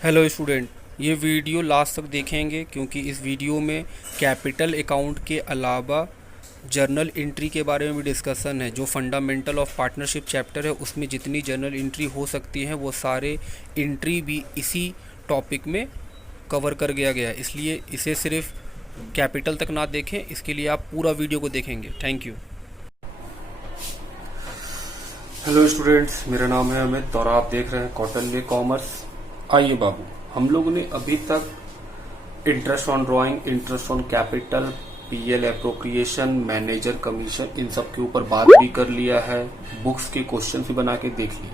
Hello student, ये video last तक देखेंगे क्योंकि इस वीडियो में कैपिटल अकाउंट के अलावा जर्नल एंट्री के बारे में भी डिस्कशन है। जो फंडामेंटल ऑफ पार्टनरशिप चैप्टर है उसमें जितनी जर्नल एंट्री हो सकती हैं वो सारे एंट्री भी इसी टॉपिक में कवर कर गया गया है। इसलिए इसे सिर्फ कैपिटल तक ना देखें, इसके लिए आप पूरा वीडियो को देखेंगे। Thank you. हेलो स्टूडेंट्स, मेरा नाम है अमित और आप देख रहे हैं कौटिल्य कॉमर्स। आइए बाबू, हम लोगों ने अभी तक interest on drawing, interest on capital, PL appropriation, manager commission, इन सब के ऊपर बात भी कर लिया है। बुक्स के क्वेश्चन भी बना के देख लिए।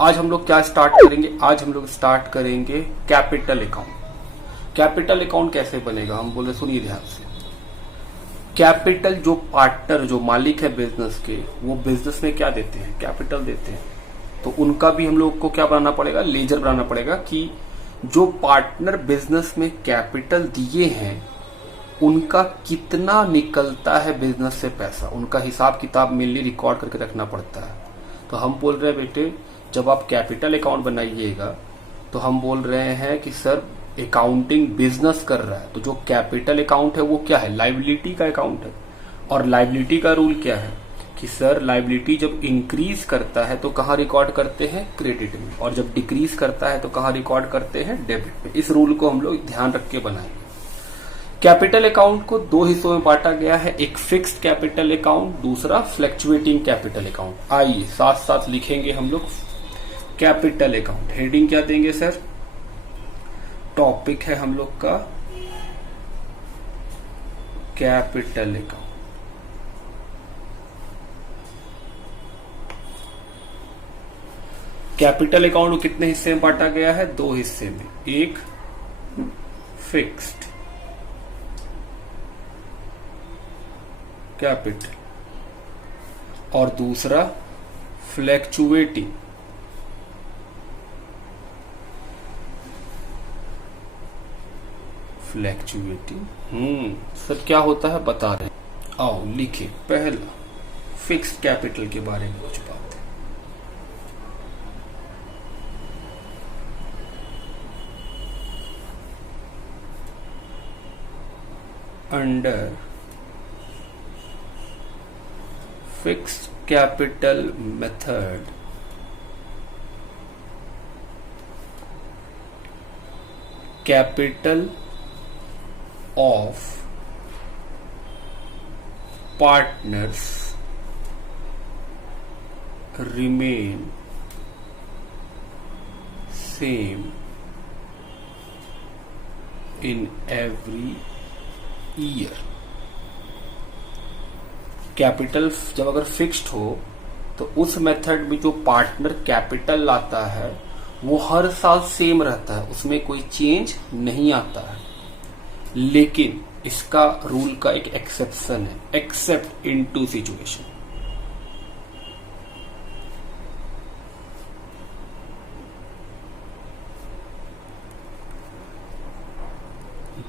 आज हम लोग क्या स्टार्ट करेंगे? आज हम लोग स्टार्ट करेंगे कैपिटल अकाउंट। कैपिटल अकाउंट कैसे बनेगा हम बोले, सुनिए ध्यान से। कैपिटल, जो पार्टनर, जो मालिक है बिजनेस के, वो बिजनेस में क्या देते हैं? कैपिटल देते हैं। तो उनका भी हम लोग को क्या बनाना पड़ेगा? लेजर बनाना पड़ेगा कि जो पार्टनर बिजनेस में कैपिटल दिए हैं उनका कितना निकलता है बिजनेस से पैसा, उनका हिसाब किताब मेनली रिकॉर्ड करके रखना पड़ता है। तो हम बोल रहे हैं बेटे, जब आप कैपिटल अकाउंट बनाइएगा तो हम बोल रहे हैं कि सर अकाउंटिंग बिजनेस कर रहा है, तो जो कैपिटल अकाउंट है वो क्या है? लाइबिलिटी का अकाउंट है। और लाइबिलिटी का रूल क्या है कि सर लाइबिलिटी जब इंक्रीज करता है तो कहाँ रिकॉर्ड करते हैं? क्रेडिट में। और जब डिक्रीज करता है तो कहाँ रिकॉर्ड करते हैं? डेबिट में। इस रूल को हम लोग ध्यान रख के बनाएंगे। कैपिटल अकाउंट को दो हिस्सों में बांटा गया है, एक फिक्स्ड कैपिटल अकाउंट, दूसरा फ्लक्चुएटिंग कैपिटल अकाउंट। आइए साथ साथ लिखेंगे हम लोग कैपिटल अकाउंट। हेडिंग क्या देंगे सर? टॉपिक है हम लोग का कैपिटल अकाउंट। कैपिटल अकाउंट को कितने हिस्से में बांटा गया है? दो हिस्से में, एक फिक्स्ड कैपिटल और दूसरा फ्लैक्चुएटिंग। सर क्या होता है बता रहे हैं। आओ लिखे। पहला, फिक्स्ड कैपिटल के बारे में कुछ बात। Under fixed capital method, capital of partners remain same in every year. Capital जब अगर फिक्स्ड हो तो उस मेथड में जो पार्टनर कैपिटल लाता है वो हर साल सेम रहता है, उसमें कोई चेंज नहीं आता है। लेकिन इसका रूल का एक एक्सेप्शन है, एक्सेप्ट इन टू सिचुएशन।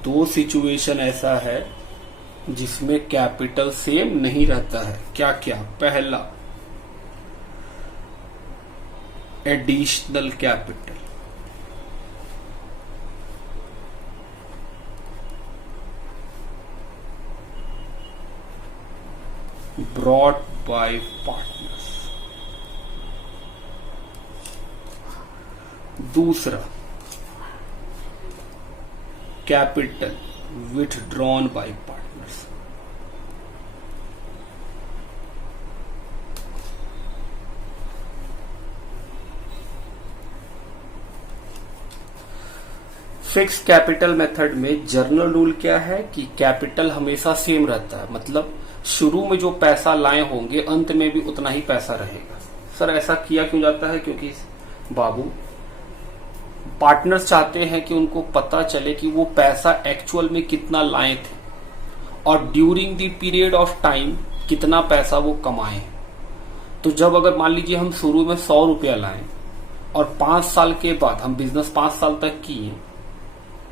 दो सिचुएशन ऐसा है जिसमें कैपिटल सेम नहीं रहता है। क्या क्या? पहला, additional capital, brought by partners. दूसरा, capital withdrawn by partners। Fix capital method में जर्नल रूल क्या है कि कैपिटल हमेशा सेम रहता है, मतलब शुरू में जो पैसा लाए होंगे अंत में भी उतना ही पैसा रहेगा। सर ऐसा किया क्यों जाता है? क्योंकि बाबू पार्टनर्स चाहते हैं कि उनको पता चले कि वो पैसा एक्चुअल में कितना लाए थे और during the period of time कितना पैसा वो कमाए। तो जब अगर मान लीजिए हम शुरू में 100 रुपया लाए और 5 साल के बाद हम बिजनेस 5 साल तक किए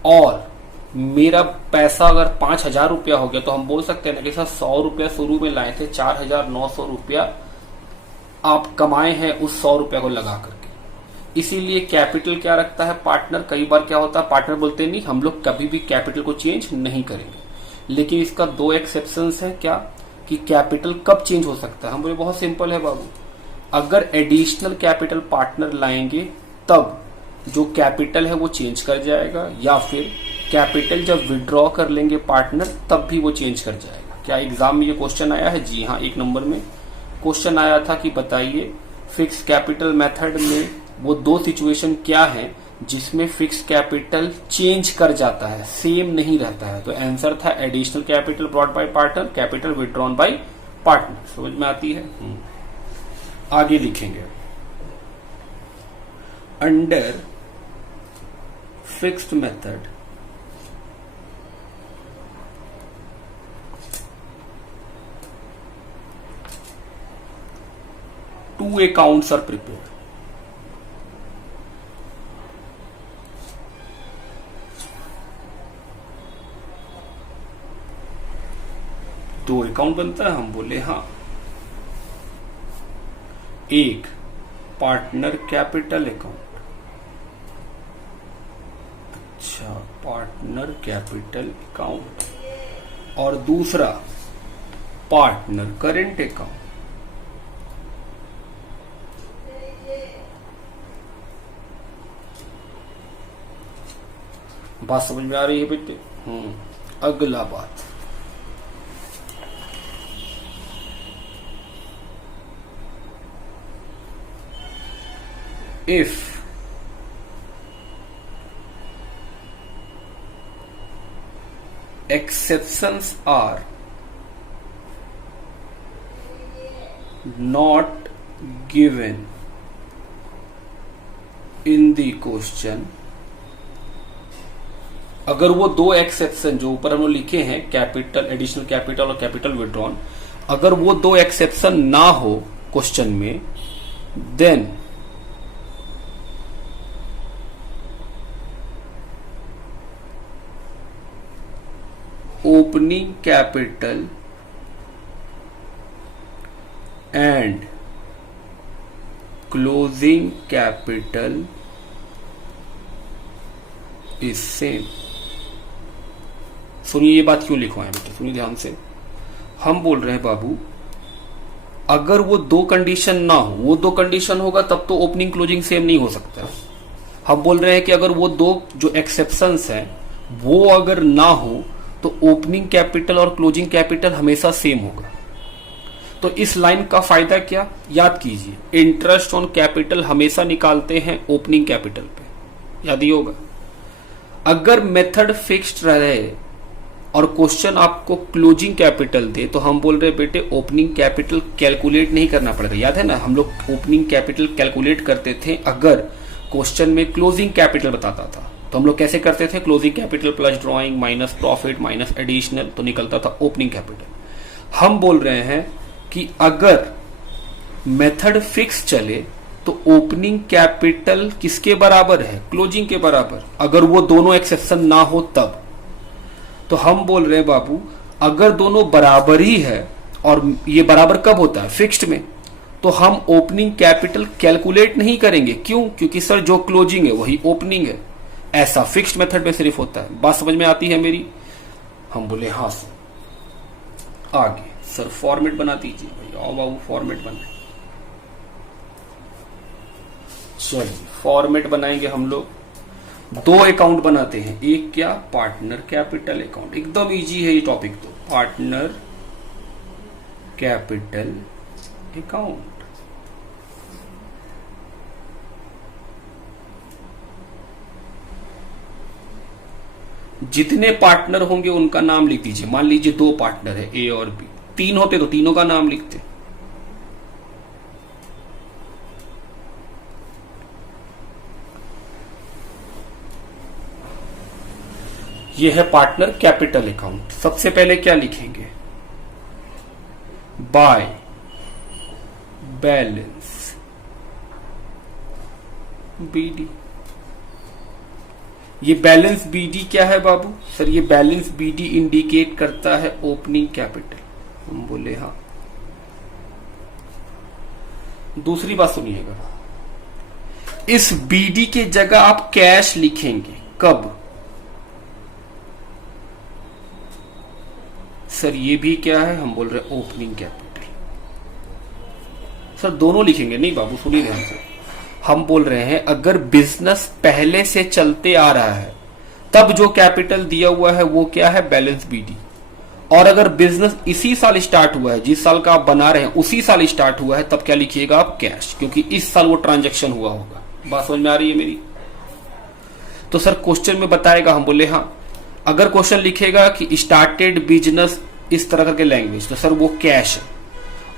और मेरा पैसा अगर 5,000 रुपया हो गया तो हम बोल सकते हैं ना कि सर 100 रुपया शुरू में लाए थे, 4,900 रुपया आप कमाए हैं उस 100 रुपया को लगा करके। इसीलिए कैपिटल क्या रखता है पार्टनर। कई बार क्या होता है पार्टनर बोलते नहीं हम लोग कभी भी कैपिटल को चेंज नहीं करेंगे, लेकिन इसका दो एक्सेप्शंस है क्या कि कैपिटल कब चेंज हो सकता है। हम बोले बहुत सिंपल है बाबू, अगर एडिशनल कैपिटल पार्टनर लाएंगे तब जो कैपिटल है वो चेंज कर जाएगा, या फिर कैपिटल जब विड्रॉ कर लेंगे पार्टनर तब भी वो चेंज कर जाएगा। क्या एग्जाम में ये क्वेश्चन आया है? जी हाँ, 1 नंबर में क्वेश्चन आया था कि बताइए फिक्स कैपिटल मेथड में वो दो सिचुएशन क्या है जिसमें फिक्स कैपिटल चेंज कर जाता है, सेम नहीं रहता है। तो आंसर था additional capital brought bye partner, capital withdrawn bye partner. समझ में आती है? आगे लिखेंगे under fixed method two accounts are prepared. दो अकाउंट बनता है। हम बोले हाँ, एक पार्टनर कैपिटल अकाउंट, अच्छा पार्टनर कैपिटल अकाउंट, और दूसरा पार्टनर करेंट अकाउंट। बात समझ में आ रही है बेटे? अगला बात, if exceptions are not given in the question, अगर वो दो एक्सेप्शन जो ऊपर हम लोग लिखे हैं कैपिटल एडिशनल कैपिटल और कैपिटल विड्रॉन, अगर वो दो एक्सेप्शन ना हो क्वेश्चन में, then opening capital and closing capital is same. सुनिए ये बात क्यों लिखवाएं बेटे, सुनिए ध्यान से। हम बोल रहे हैं बाबू अगर वो दो कंडीशन ना हो, वो दो कंडीशन होगा तब तो ओपनिंग क्लोजिंग सेम नहीं हो सकता। हम बोल रहे हैं कि अगर वो दो जो एक्सेप्शंस हैं वो अगर ना हो तो ओपनिंग कैपिटल और क्लोजिंग कैपिटल हमेशा सेम होगा। तो इस लाइन का फायदा क्या, याद कीजिए, इंटरेस्ट ऑन कैपिटल हमेशा निकालते हैं ओपनिंग कैपिटल पे, याद ही होगा। अगर मेथड फिक्स्ड रहे और क्वेश्चन आपको क्लोजिंग कैपिटल दे तो हम बोल रहे बेटे ओपनिंग कैपिटल कैलकुलेट नहीं करना पड़ेगा। याद है ना, हम लोग ओपनिंग कैपिटल कैलकुलेट करते थे अगर क्वेश्चन में क्लोजिंग कैपिटल बताता था। तो हम लोग कैसे करते थे, closing capital plus drawing minus profit minus additional, तो निकलता था ओपनिंग कैपिटल। हम बोल रहे हैं कि अगर मेथड फिक्स चले तो ओपनिंग कैपिटल किसके बराबर है, क्लोजिंग के बराबर, अगर वो दोनों एक्सेप्शन ना हो तब। तो हम बोल रहे हैं बाबू अगर दोनों बराबर ही है, और ये बराबर कब होता है, फिक्स्ड में, तो हम ओपनिंग कैपिटल कैलकुलेट नहीं करेंगे। क्यों? क्योंकि सर जो क्लोजिंग है वही ओपनिंग है। ऐसा फिक्स्ड मेथड में सिर्फ होता है। बात समझ में आती है मेरी? हम बोले हाँ सर। आगे सर फॉर्मेट बना दीजिए भाई, आओ बाबू फॉर्मेट बनाए। चलिए फॉर्मेट बनाएंगे हम लोग। दो अकाउंट बनाते हैं, एक क्या, पार्टनर कैपिटल अकाउंट, एकदम इजी है ये टॉपिक। तो पार्टनर कैपिटल अकाउंट, जितने पार्टनर होंगे उनका नाम लिख दीजिए। मान लीजिए दो पार्टनर है ए और बी, तीन होते तो तीनों का नाम लिखते। ये है पार्टनर कैपिटल अकाउंट। सबसे पहले क्या लिखेंगे, बाय बैलेंस बीडी। ये बैलेंस बीडी क्या है बाबू? सर ये बैलेंस बीडी इंडिकेट करता है ओपनिंग कैपिटल। हम बोले हाँ। दूसरी बात सुनिएगा, इस बीडी के जगह आप कैश लिखेंगे कब? सर ये भी क्या है, हम बोल रहे हैं ओपनिंग कैपिटल। सर दोनों लिखेंगे? नहीं बाबू सुनिए ध्यान से, हम बोल रहे हैं अगर बिजनेस पहले से चलते आ रहा है तब जो कैपिटल दिया हुआ है वो क्या है, बैलेंस बीडी। और अगर बिजनेस इसी साल स्टार्ट हुआ है, जिस साल का आप बना रहे हैं उसी साल स्टार्ट हुआ है, तब क्या लिखिएगा आप, कैश, क्योंकि इस साल वो ट्रांजैक्शन हुआ होगा। बात समझ में आ रही है मेरी? तो सर क्वेश्चन में बताएगा, हम बोले हाँ। अगर क्वेश्चन लिखेगा कि स्टार्टेड बिजनेस इस तरह करके लैंग्वेज, तो सर वो कैश है।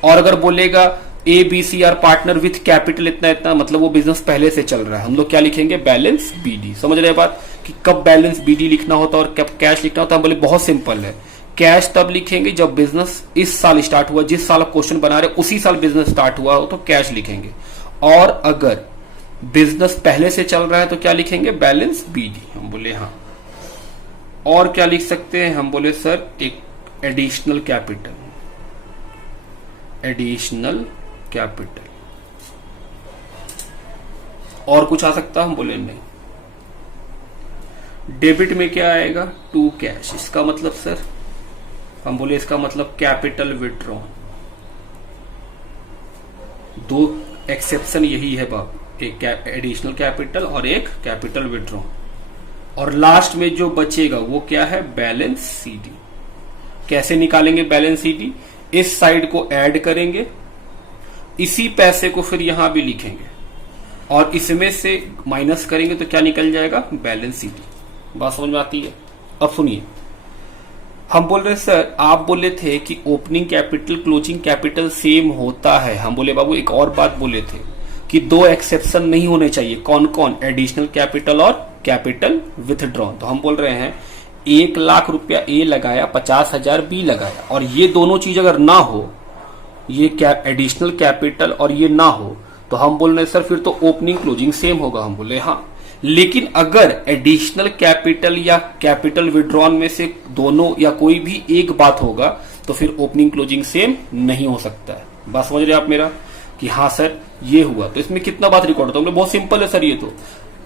और अगर बोलेगा A B C are partner with capital इतना इतना, मतलब वो बिजनेस पहले से चल रहा है, हम लोग क्या लिखेंगे, बैलेंस बीडी। समझ रहे बात कि कब बैलेंस बीडी लिखना होता है और कब कैश लिखना होता है? हम बोले बहुत सिंपल है, कैश तब लिखेंगे जब बिजनेस इस साल स्टार्ट हुआ, जिस साल आप क्वेश्चन बना रहे उसी साल बिजनेस स्टार्ट हुआ हो तो कैश लिखेंगे। और अगर बिजनेस पहले से चल रहा है तो क्या लिखेंगे, बैलेंस बीडी। हम बोले हाँ। और क्या लिख सकते हैं? हम बोले सर एक एडिशनल कैपिटल, एडिशनल कैपिटल। और कुछ आ सकता? हम बोले नहीं। डेबिट में क्या आएगा, टू कैश। इसका मतलब सर, हम बोले इसका मतलब कैपिटल विड्रॉ। दो एक्सेप्शन यही है बाबू, एक एडिशनल कैपिटल और एक कैपिटल विड्रॉ। और लास्ट में जो बचेगा वो क्या है, बैलेंस सीडी। कैसे निकालेंगे बैलेंस सीडी? इस साइड को ऐड करेंगे, इसी पैसे को फिर यहां भी लिखेंगे और इसमें से माइनस करेंगे तो क्या निकल जाएगा, बैलेंस सीडी। बात समझ में आती है? अब सुनिए, हम बोल रहे सर आप बोले थे कि opening capital closing capital same होता है। हम बोले बाबू एक और बात बोले थे कि दो एक्सेप्शन नहीं होने चाहिए। कौन कौन? एडिशनल कैपिटल और कैपिटल विथड्रॉन। तो हम बोल रहे हैं 1,00,000 रुपया ए लगाया, 50,000 बी लगाया, और ये दोनों चीज अगर ना हो, ये एडिशनल कैपिटल और ये ना हो, तो हम बोल रहे सर फिर तो ओपनिंग क्लोजिंग सेम होगा। हम बोले हाँ, लेकिन अगर एडिशनल कैपिटल या कैपिटल विड्रॉन में से दोनों या कोई भी एक बात होगा तो फिर ओपनिंग क्लोजिंग सेम नहीं हो सकता है। बात समझ रहे आप मेरा कि हाँ सर ये हुआ। तो इसमें कितना बात रिकॉर्ड होता है? बहुत सिंपल है सर ये तो।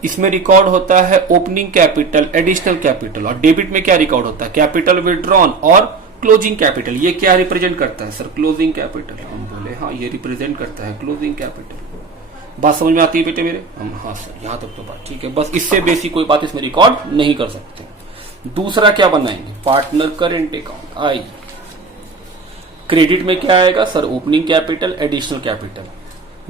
इसमें रिकॉर्ड होता है ओपनिंग कैपिटल, एडिशनल कैपिटल, और डेबिट में क्या रिकॉर्ड होता है, कैपिटल विड्रॉन और क्लोजिंग कैपिटल। ये क्या रिप्रेजेंट करता है सर, क्लोजिंग कैपिटल। हम बोले हाँ ये रिप्रेजेंट करता है क्लोजिंग कैपिटल। बात समझ में आती है बेटे मेरे? हम हाँ सर यहां तक तो बात ठीक है, बस इससे बेसिक कोई बात इसमें रिकॉर्ड नहीं कर सकते। दूसरा क्या बनाएंगे, पार्टनर करेंट अकाउंट। आइए, क्रेडिट में क्या आएगा sir, opening capital additional capital.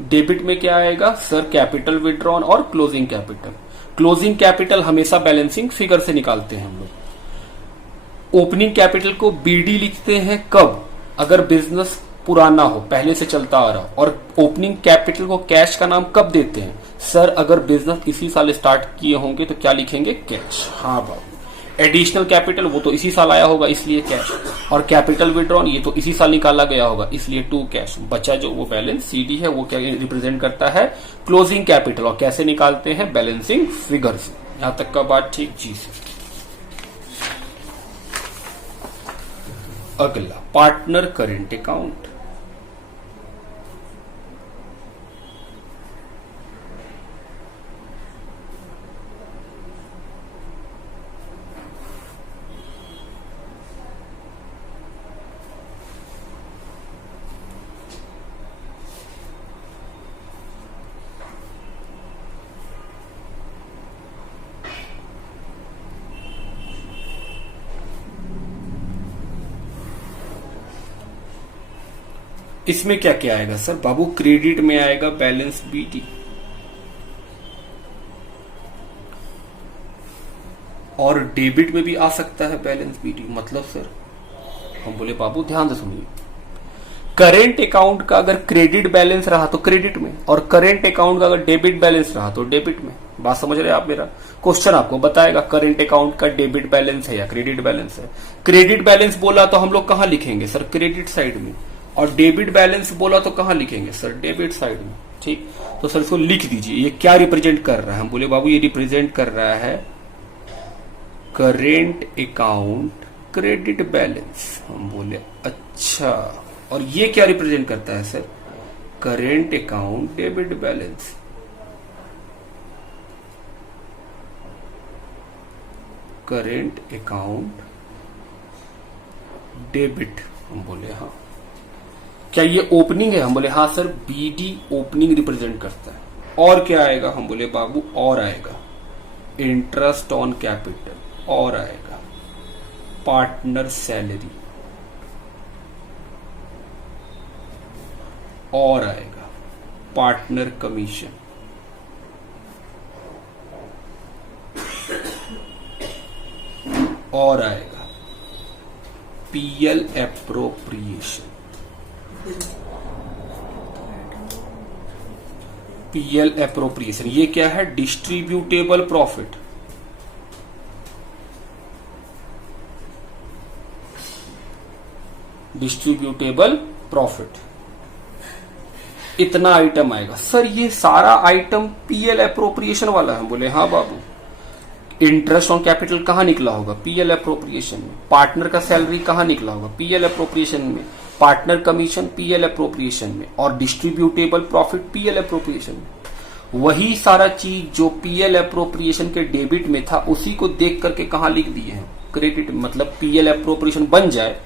Debit में क्या आएगा सर, कैपिटल विड्रॉन और क्लोजिंग कैपिटल। क्लोजिंग कैपिटल हमेशा बैलेंसिंग फिगर से निकालते हैं हम लोग। ओपनिंग कैपिटल को बीडी लिखते हैं कब, अगर बिजनेस पुराना हो, पहले से चलता आ रहा हो। और ओपनिंग कैपिटल को कैश का नाम कब देते हैं सर, अगर बिजनेस इसी साल स्टार्ट किए होंगे तो क्या लिखेंगे, कैश। हाँ बाबू। एडिशनल कैपिटल वो तो इसी साल आया होगा इसलिए कैश, और कैपिटल विड्रॉन ये तो इसी साल निकाला गया होगा इसलिए टू कैश। बचा जो वो बैलेंस सीडी है वो क्या रिप्रेजेंट करता है, क्लोजिंग कैपिटल। और कैसे निकालते हैं, बैलेंसिंग फिगर से। यहां तक का बात ठीक जी से। अगला पार्टनर करेंट अकाउंट। इसमें क्या क्या आएगा सर बाबू, क्रेडिट में आएगा बैलेंस बीटी, और डेबिट में भी आ सकता है बैलेंस बीटी। मतलब सर हम बोले बाबू ध्यान से सुनिए, करेंट अकाउंट का अगर क्रेडिट बैलेंस रहा तो क्रेडिट में, और करेंट अकाउंट का अगर डेबिट बैलेंस रहा तो डेबिट में। बात समझ रहे हैं आप मेरा? क्वेश्चन आपको बताएगा करेंट अकाउंट का डेबिट बैलेंस है या क्रेडिट बैलेंस है। क्रेडिट बैलेंस बोला तो हम लोग कहां लिखेंगे सर, क्रेडिट साइड में, और डेबिट बैलेंस बोला तो कहां लिखेंगे सर, डेबिट साइड में। ठीक, तो सर इसको लिख दीजिए, ये क्या रिप्रेजेंट कर रहा है। हम बोले बाबू ये रिप्रेजेंट कर रहा है करेंट अकाउंट क्रेडिट बैलेंस। हम बोले अच्छा, और ये क्या रिप्रेजेंट करता है sir, current account debit balance. Current account debit. हम बोले हाँ। क्या ये ओपनिंग है? हम बोले हाँ सर, बीडी ओपनिंग रिप्रेजेंट करता है। और क्या आएगा? हम बोले बाबू और आएगा इंटरेस्ट ऑन कैपिटल, और आएगा पार्टनर सैलरी, और आएगा पार्टनर कमीशन, और आएगा पीएल एप्रोप्रिएशन। पीएल एप्रोप्रिएशन ये क्या है? Distributable profit. डिस्ट्रीब्यूटेबल प्रॉफिट, इतना आइटम आएगा। सर ये सारा आइटम पीएल एप्रोप्रिएशन वाला है? बोले हाँ बाबू। इंटरेस्ट ऑन कैपिटल कहां निकला होगा? पीएल एप्रोप्रिएशन में। पार्टनर का सैलरी कहां निकला होगा? पीएल एप्रोप्रिएशन में। पार्टनर कमीशन पीएल एप्रोप्रिएशन में, और डिस्ट्रीब्यूटेबल प्रॉफिट पीएल एप्रोप्रिएशन में। वही सारा चीज जो पीएल एप्रोप्रिएशन के डेबिट में था, उसी को देख करके कहां लिख दिए हैं? क्रेडिट। मतलब पीएल एप्रोप्रिएशन बन जाए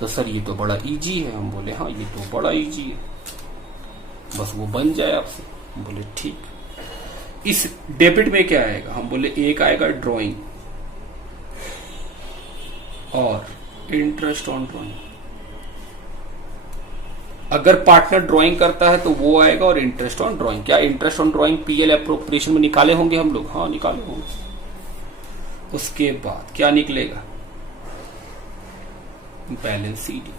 तो सर ये तो बड़ा इजी है। हम बोले हाँ ये तो बड़ा इजी है, बस वो बन जाए आपसे। हम बोले ठीक। इस डेबिट में क्या आएगा? हम बोले एक आएगा ड्राइंग और इंटरेस्ट ऑन ड्राइंग। अगर पार्टनर ड्राइंग करता है तो वो आएगा, और इंटरेस्ट ऑन ड्राइंग। क्या interest on drawing PL appropriation में निकाले होंगे हम लोग? हाँ निकाले होंगे। उसके बाद क्या निकलेगा? Balance CD.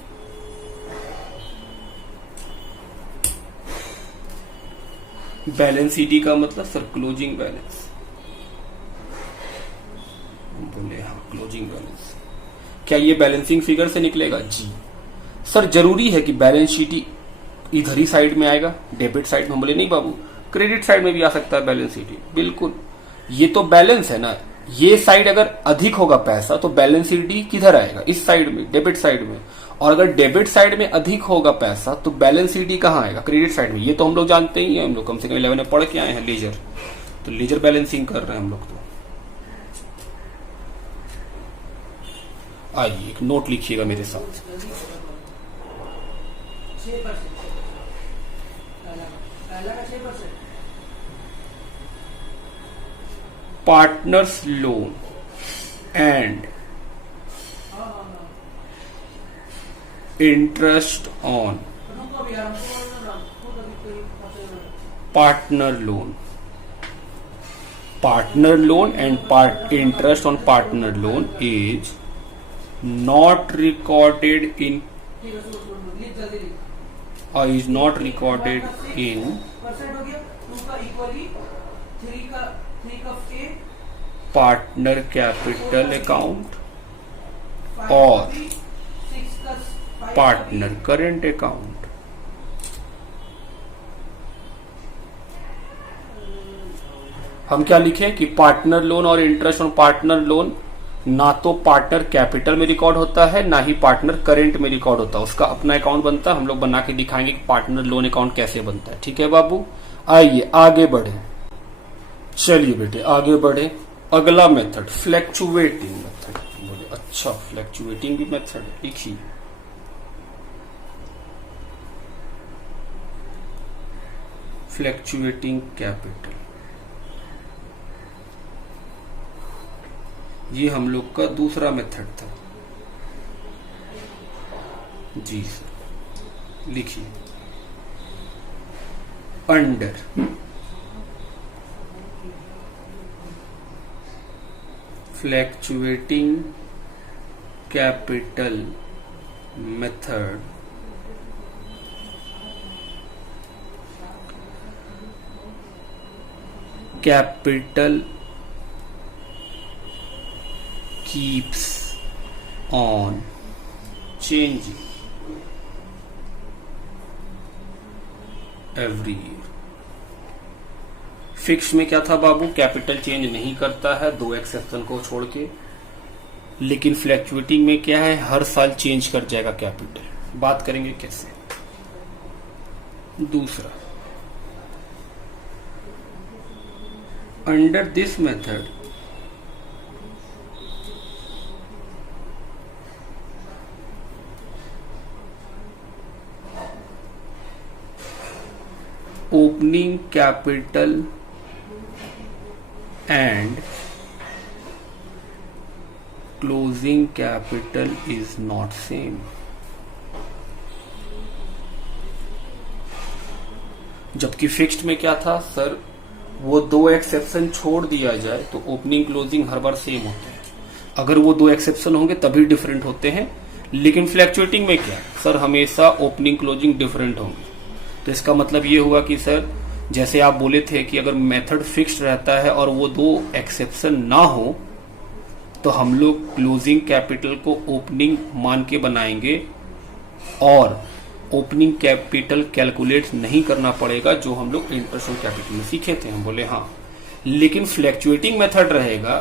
बैलेंस सीडी का मतलब सर क्लोजिंग बैलेंस। बोले हाँ क्लोजिंग बैलेंस। क्या ये बैलेंसिंग फिगर से निकलेगा? जी सर। जरूरी है कि बैलेंस शीट इधर ही साइड में आएगा, डेबिट साइड में? हम बोले नहीं बाबू, क्रेडिट साइड में भी आ सकता है बैलेंस शीट। बिल्कुल, ये तो बैलेंस है ना। ये साइड अगर अधिक होगा पैसा तो बैलेंस शीट किधर आएगा? इस साइड में, डेबिट साइड में। और अगर डेबिट साइड में अधिक होगा पैसा तो बैलेंस शीट कहां आएगा? क्रेडिट साइड में। ये तो हम लोग जानते ही हैं, हम लोग कम से कम 11 में पढ़ के आए हैं लेजर। तो लेजर बैलेंसिंग कर रहे हैं हम लोग। तो आइए एक नोट लिखिएगा मेरे साथ। Partners loan and interest on partner loan. Partner loan and interest on partner loan is not recorded in is not recorded in partner capital account और partner current account। हम क्या लिखें कि पार्टनर लोन और interest on partner loan ना तो partner capital में record होता है, ना ही पार्टनर करेंट में रिकॉर्ड होता है। उसका अपना अकाउंट बनता है। हम लोग बना के दिखाएंगे कि पार्टनर लोन अकाउंट कैसे बनता है। ठीक है बाबू, आइए आगे बढ़े। चलिए बेटे आगे बढ़े। अगला मेथड फ्लैक्चुएटिंग मेथड। बोले अच्छा फ्लैक्चुएटिंग भी मेथड है, लिखिए। फ्लैक्चुएटिंग कैपिटल, ये हम लोग का दूसरा मेथड था। जी सर, लिखिए। Under fluctuating capital method capital keeps on changing every year। Fix में क्या था बाबू? कैपिटल चेंज नहीं करता है, दो एक्सेप्शन को छोड़ के। लेकिन फ्लैक्चुएटिंग में क्या है? हर साल चेंज कर जाएगा कैपिटल। बात करेंगे कैसे। दूसरा, under this method opening capital and closing capital is not same. जबकि फिक्स्ड में क्या था सर, वो दो एक्सेप्शन छोड़ दिया जाए तो ओपनिंग क्लोजिंग हर बार सेम होते हैं। अगर वो दो एक्सेप्शन होंगे तभी डिफरेंट होते हैं। लेकिन फ्लैक्चुएटिंग में क्या सर, हमेशा ओपनिंग क्लोजिंग डिफरेंट होंगे। तो इसका मतलब ये हुआ कि सर जैसे आप बोले थे कि अगर मेथड फिक्स्ड रहता है और वो दो एक्सेप्शन ना हो तो हम लोग क्लोजिंग कैपिटल को ओपनिंग मान के बनाएंगे और ओपनिंग कैपिटल कैलकुलेट नहीं करना पड़ेगा, जो हम लोग इंटरेस्ट ऑन कैपिटल में सीखे थे। हम बोले हाँ, लेकिन फ्लैक्चुएटिंग मेथड रहेगा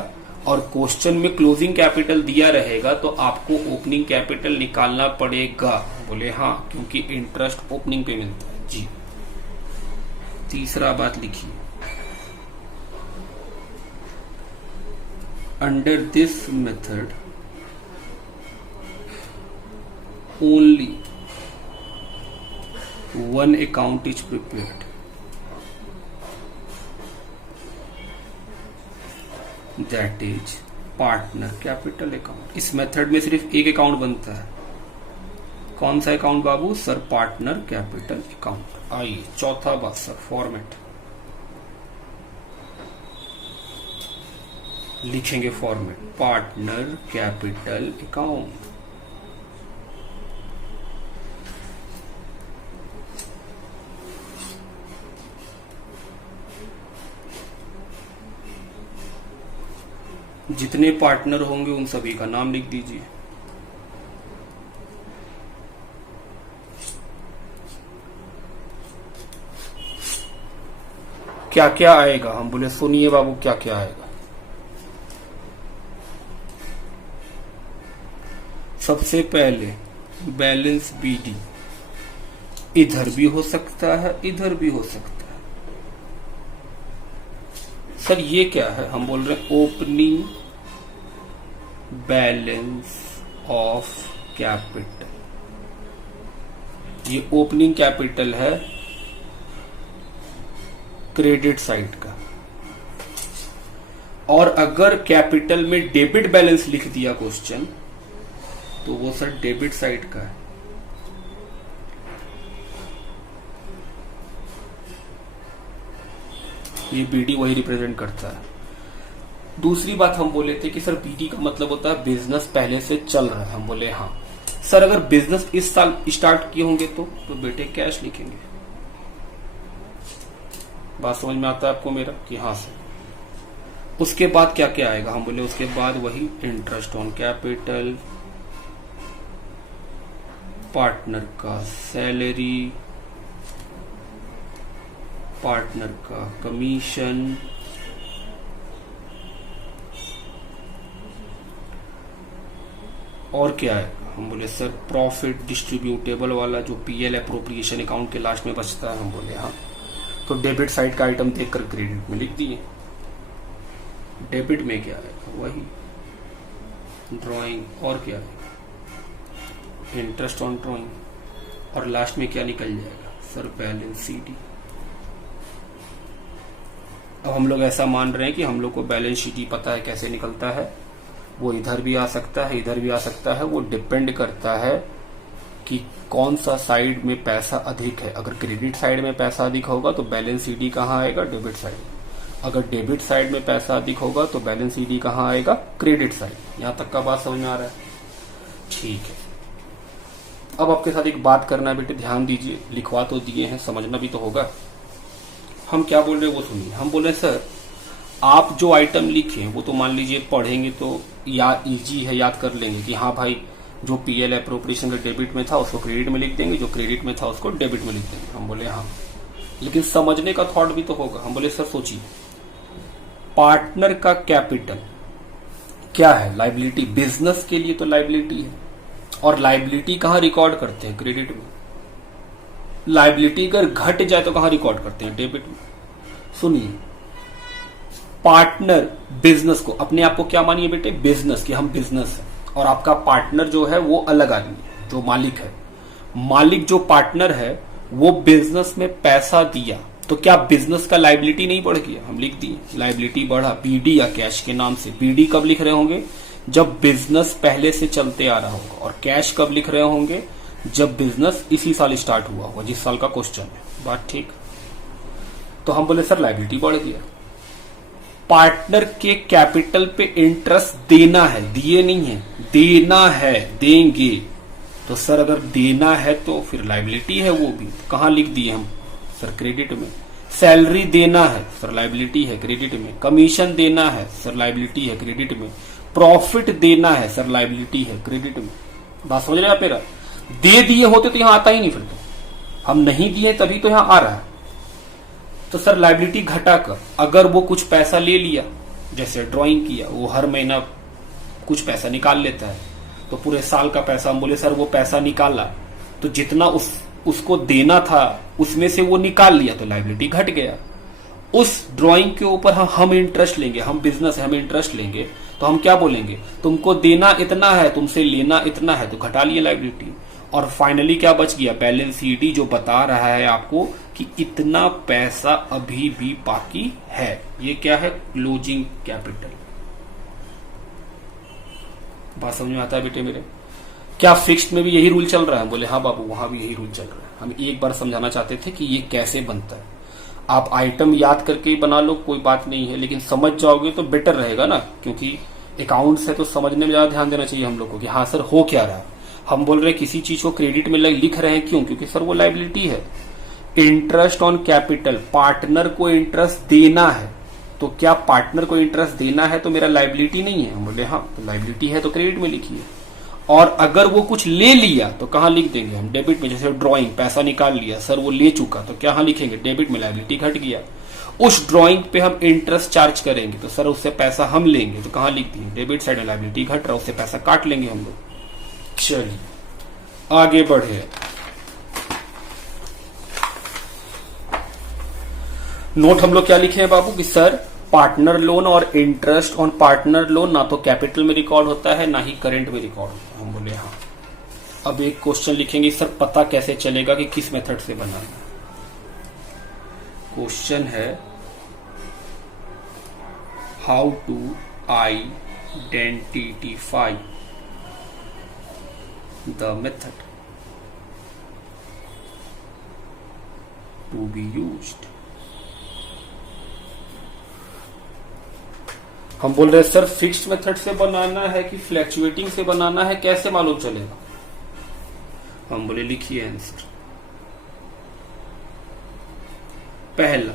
और क्वेश्चन में क्लोजिंग कैपिटल दिया रहेगा तो आपको ओपनिंग कैपिटल निकालना पड़ेगा। बोले हाँ, क्योंकि इंटरेस्ट ओपनिंग पे मिलता है जी। तीसरा बात लिखिए, under this method only one account is prepared, that is partner capital account. इस मेथड में सिर्फ एक अकाउंट बनता है। कौन सा अकाउंट बाबू सर? Partner capital account. आइए चौथा बात सर, फॉर्मेट लिखेंगे। Format partner capital account. जितने पार्टनर होंगे उन सभी का नाम लिख दीजिए। क्या क्या आएगा? हम बोले सुनिए बाबू, क्या क्या आएगा। सबसे पहले बैलेंस बीडी, इधर भी हो सकता है इधर भी हो सकता है। सर ये क्या है? हम बोल रहे हैं ओपनिंग बैलेंस ऑफ कैपिटल। ये ओपनिंग कैपिटल है क्रेडिट साइड का। और अगर कैपिटल में डेबिट बैलेंस लिख दिया क्वेश्चन तो वो सर डेबिट साइड का है। ये बीडी वही रिप्रेजेंट करता है। दूसरी बात हम बोले थे कि सर बीडी का मतलब होता है बिजनेस पहले से चल रहा है। हम बोले हाँ सर, अगर बिजनेस इस साल स्टार्ट किए होंगे तो बेटे कैश लिखेंगे। बात समझ में आता है आपको मेरा कि हाँ सर। उसके बाद क्या क्या आएगा? हम बोले उसके बाद वही इंटरेस्ट ऑन कैपिटल, पार्टनर का सैलरी, पार्टनर का कमीशन, और क्या है? हम बोले सर प्रॉफिट डिस्ट्रीब्यूटेबल वाला जो पीएल एप्रोप्रिएशन अकाउंट के लास्ट में बचता है। हम बोले हाँ, तो डेबिट साइड का आइटम देखकर क्रेडिट में लिख दिए। डेबिट में क्या आएगा? वही ड्राइंग, और क्या आएगा? इंटरेस्ट ऑन ड्राइंग, और लास्ट में क्या निकल जाएगा सर? Balance CD. अब हम लोग ऐसा मान रहे हैं कि हम लोग को बैलेंस शीट ही पता है कैसे निकलता है। वो इधर भी आ सकता है इधर भी आ सकता है। वो डिपेंड करता है कि कौन सा साइड में पैसा अधिक है। अगर क्रेडिट साइड में पैसा अधिक होगा तो बैलेंस सीडी कहाँ आएगा? Debit side. अगर डेबिट साइड में पैसा अधिक होगा तो बैलेंस सीडी कहाँ आएगा? Credit side. यहां तक का बात समझ में आ रहा है? ठीक है। अब आपके साथ एक बात करना है बेटे, ध्यान दीजिए। लिखवा तो दिए हैं, समझना भी तो होगा। हम क्या बोल रहे हैं वो सुनिए। हम बोले सर आप जो आइटम लिखे वो तो मान लीजिए पढ़ेंगे तो इजी है, याद कर लेंगे कि हाँ भाई जो पीएल एप्रोप्रिएशन का डेबिट में था उसको क्रेडिट में लिख देंगे, जो क्रेडिट में था उसको डेबिट में लिख देंगे। हम बोले हाँ, लेकिन समझने का थॉट भी तो होगा। हम बोले सर सोचिए, पार्टनर का कैपिटल क्या है? लाइबिलिटी। बिजनेस के लिए तो लाइबिलिटी है, और लाइबिलिटी कहाँ रिकॉर्ड करते हैं? क्रेडिट में। लाइबिलिटी अगर घट जाए तो कहां रिकॉर्ड करते हैं? डेबिट में। सुनिए, पार्टनर बिजनेस को, अपने आप को क्या मानिए बेटे? बिजनेस, कि हम बिजनेस है, और आपका पार्टनर जो है वो अलग आदमी है, जो मालिक है। मालिक जो पार्टनर है वो बिजनेस में पैसा दिया, तो क्या बिजनेस का लाइबिलिटी नहीं बढ़ गया? हम लिख दिए लाइबिलिटी बढ़ा, बीडी या कैश के नाम से। बीडी कब लिख रहे होंगे? जब बिजनेस पहले से चलते आ रहा होगा। और कैश कब लिख रहे होंगे? जब बिजनेस इसी साल स्टार्ट हुआ होगा, जिस साल का क्वेश्चन है। बात ठीक? तो हम बोले सर लाइबिलिटी बढ़ गया। पार्टनर के कैपिटल पे इंटरेस्ट देना है, दिए नहीं है, देना है, देंगे। तो सर अगर देना है तो फिर लाइबिलिटी है वो भी। तो कहां लिख दिए हम? सर क्रेडिट में। सैलरी देना है, सर लाइबिलिटी है, क्रेडिट में। कमीशन देना है, सर लाइबिलिटी है, क्रेडिट में। प्रॉफिट देना है, सर लाइबिलिटी है, क्रेडिट में। बात समझ रहे आप मेरा? दे दिए होते तो यहां आता ही नहीं, फिर तो हम नहीं दिए तभी तो यहां आ रहा है। तो सर लाइबिलिटी घटाकर अगर वो कुछ पैसा ले लिया, जैसे ड्राइंग किया, वो हर महीना कुछ पैसा निकाल लेता है, तो पूरे साल का पैसा, हम बोले सर वो पैसा निकाला तो जितना उसको देना था उसमें से वो निकाल लिया, तो लाइबिलिटी घट गया। उस ड्राइंग के ऊपर हम इंटरेस्ट लेंगे, हम बिजनेस है, हम इंटरेस्ट लेंगे, तो हम क्या बोलेंगे? तुमको देना इतना है, तुमसे लेना इतना है, तो घटा लिए लाइबिलिटी। और फाइनली क्या बच गया? बैलेंस शीट जो बता रहा है आपको कि इतना पैसा अभी भी बाकी है। ये क्या है? Closing capital. बात समझ में आता है बेटे मेरे? क्या फिक्स्ड में भी यही रूल चल रहा है? बोले हाँ बाबू, वहां भी यही रूल चल रहा है। हम एक बार समझाना चाहते थे कि ये कैसे बनता है। आप आइटम याद करके ही बना लो, कोई बात नहीं है, लेकिन समझ जाओगे तो बेटर रहेगा ना, क्योंकि अकाउंट्स है तो समझने में ज्यादा ध्यान देना चाहिए हम लोग को कि हाँ सर हो क्या रहा है। हम बोल रहे हैं किसी चीज को क्रेडिट में लिख रहे हैं, क्यों? क्योंकि सर वो लाइबिलिटी है। इंटरेस्ट ऑन कैपिटल, पार्टनर को इंटरेस्ट देना है, तो क्या पार्टनर को इंटरेस्ट देना है तो मेरा लाइबिलिटी नहीं है? हम बोले हाँ, तो लाइबिलिटी है तो क्रेडिट में लिखिए। और अगर वो कुछ ले लिया तो कहां लिख देंगे हम? डेबिट में। जैसे ड्राइंग, पैसा निकाल लिया, सर वो ले चुका, तो क्या लिखेंगे? डेबिट में, लाइबिलिटी घट गया। उस ड्राइंग पे हम इंटरेस्ट चार्ज करेंगे, तो सर उससे पैसा हम लेंगे, तो कहां लिख दिए? डेबिट साइड में, लाइबिलिटी घट रहा, उससे पैसा काट लेंगे हम लोग। चलिए आगे बढ़े। नोट हम लोग क्या लिखे हैं बाबू कि सर पार्टनर लोन और इंटरेस्ट ऑन पार्टनर लोन ना तो कैपिटल में रिकॉर्ड होता है ना ही करंट में रिकॉर्ड होता है। हम बोले हाँ। अब एक क्वेश्चन लिखेंगे, सर पता कैसे चलेगा कि किस मेथड से बनाना है? क्वेश्चन है how to identify the method to be used. हम बोल रहे हैं सर फिक्स्ड मेथड से बनाना है कि फ्लैक्चुएटिंग से बनाना है, कैसे मालूम चलेगा? हम बोले लिखिए आंसर। पहला,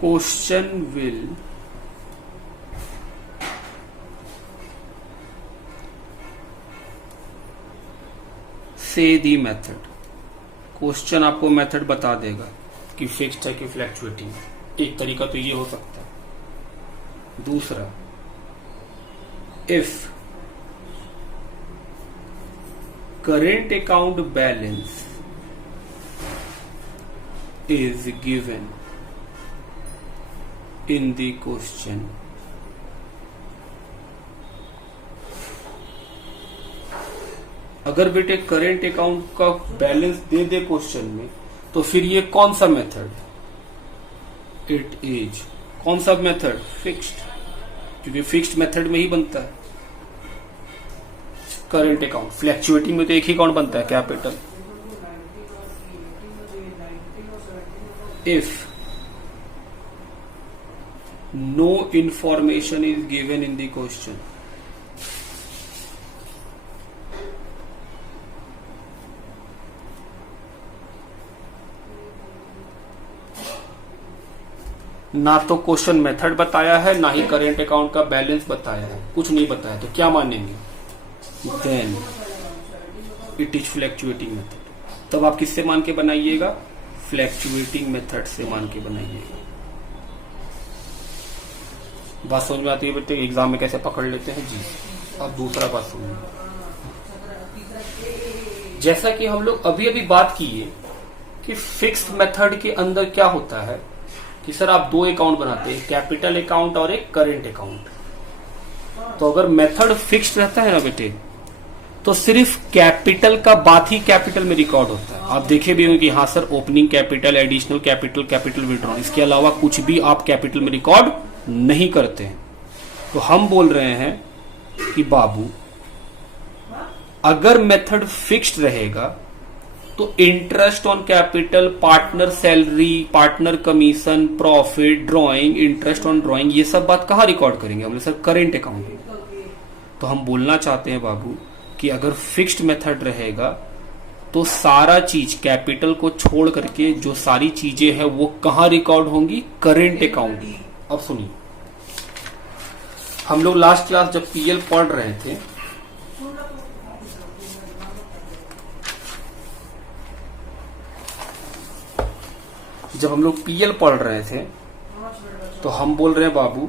question will say the method. Question आपको मेथड बता देगा कि फिक्स्ड है कि फ्लैक्चुएटिंग। एक तरीका तो ये हो सकता है। दूसरा, if current account balance is given in the question, अगर बेटे करेंट अकाउंट का बैलेंस दे दे क्वेश्चन में, तो फिर ये कौन सा मेथड? इट इज कौन सा मेथड? फिक्स्ड, क्योंकि फिक्स्ड मेथड में ही बनता है करेंट अकाउंट। फ्लैक्चुएटिंग में तो एक ही अकाउंट बनता है, capital. If no information is given in the question, ना तो क्वेश्चन मेथड बताया है, ना ही करेंट अकाउंट का बैलेंस बताया है, कुछ नहीं बताया, तो क्या मानेंगे? Then it is fluctuating method. तब आप किससे मान के बनाइएगा? फ्लैक्चुएटिंग मेथड से मान के बनाइएगा। बात समझ में आती है बेटे? एग्जाम में कैसे पकड़ लेते हैं जी। अब दूसरा बात सुनिए, जैसा कि हम लोग अभी अभी बात किए कि फिक्स्ड मेथड के अंदर क्या होता है कि सर आप दो अकाउंट बनाते हैं, कैपिटल अकाउंट और एक करेंट अकाउंट। तो अगर मेथड फिक्स्ड रहता है ना बेटे, तो सिर्फ कैपिटल का बात ही कैपिटल में रिकॉर्ड होता है। आप देखे भी होंगे कि हाँ sir opening capital, additional capital, capital withdraw, इसके अलावा कुछ भी आप कैपिटल में रिकॉर्ड नहीं करते हैं। तो हम बोल रहे हैं कि बाबू अगर मेथड फिक्स्ड रहेगा तो interest on capital, partner salary, partner commission, profit, drawing, interest on drawing, ये सब बात कहाँ रिकॉर्ड करेंगे हम सर? करेंट अकाउंट में। तो हम बोलना चाहते हैं बाबू कि अगर फिक्स्ड मेथड रहेगा तो सारा चीज कैपिटल को छोड़ करके जो सारी चीजें हैं वो कहाँ रिकॉर्ड होंगी? करेंट अकाउंट में। अब सुनिए, हम लोग लास्ट क्लास जब पीएल पढ़ रहे थे तो हम बोल रहे हैं बाबू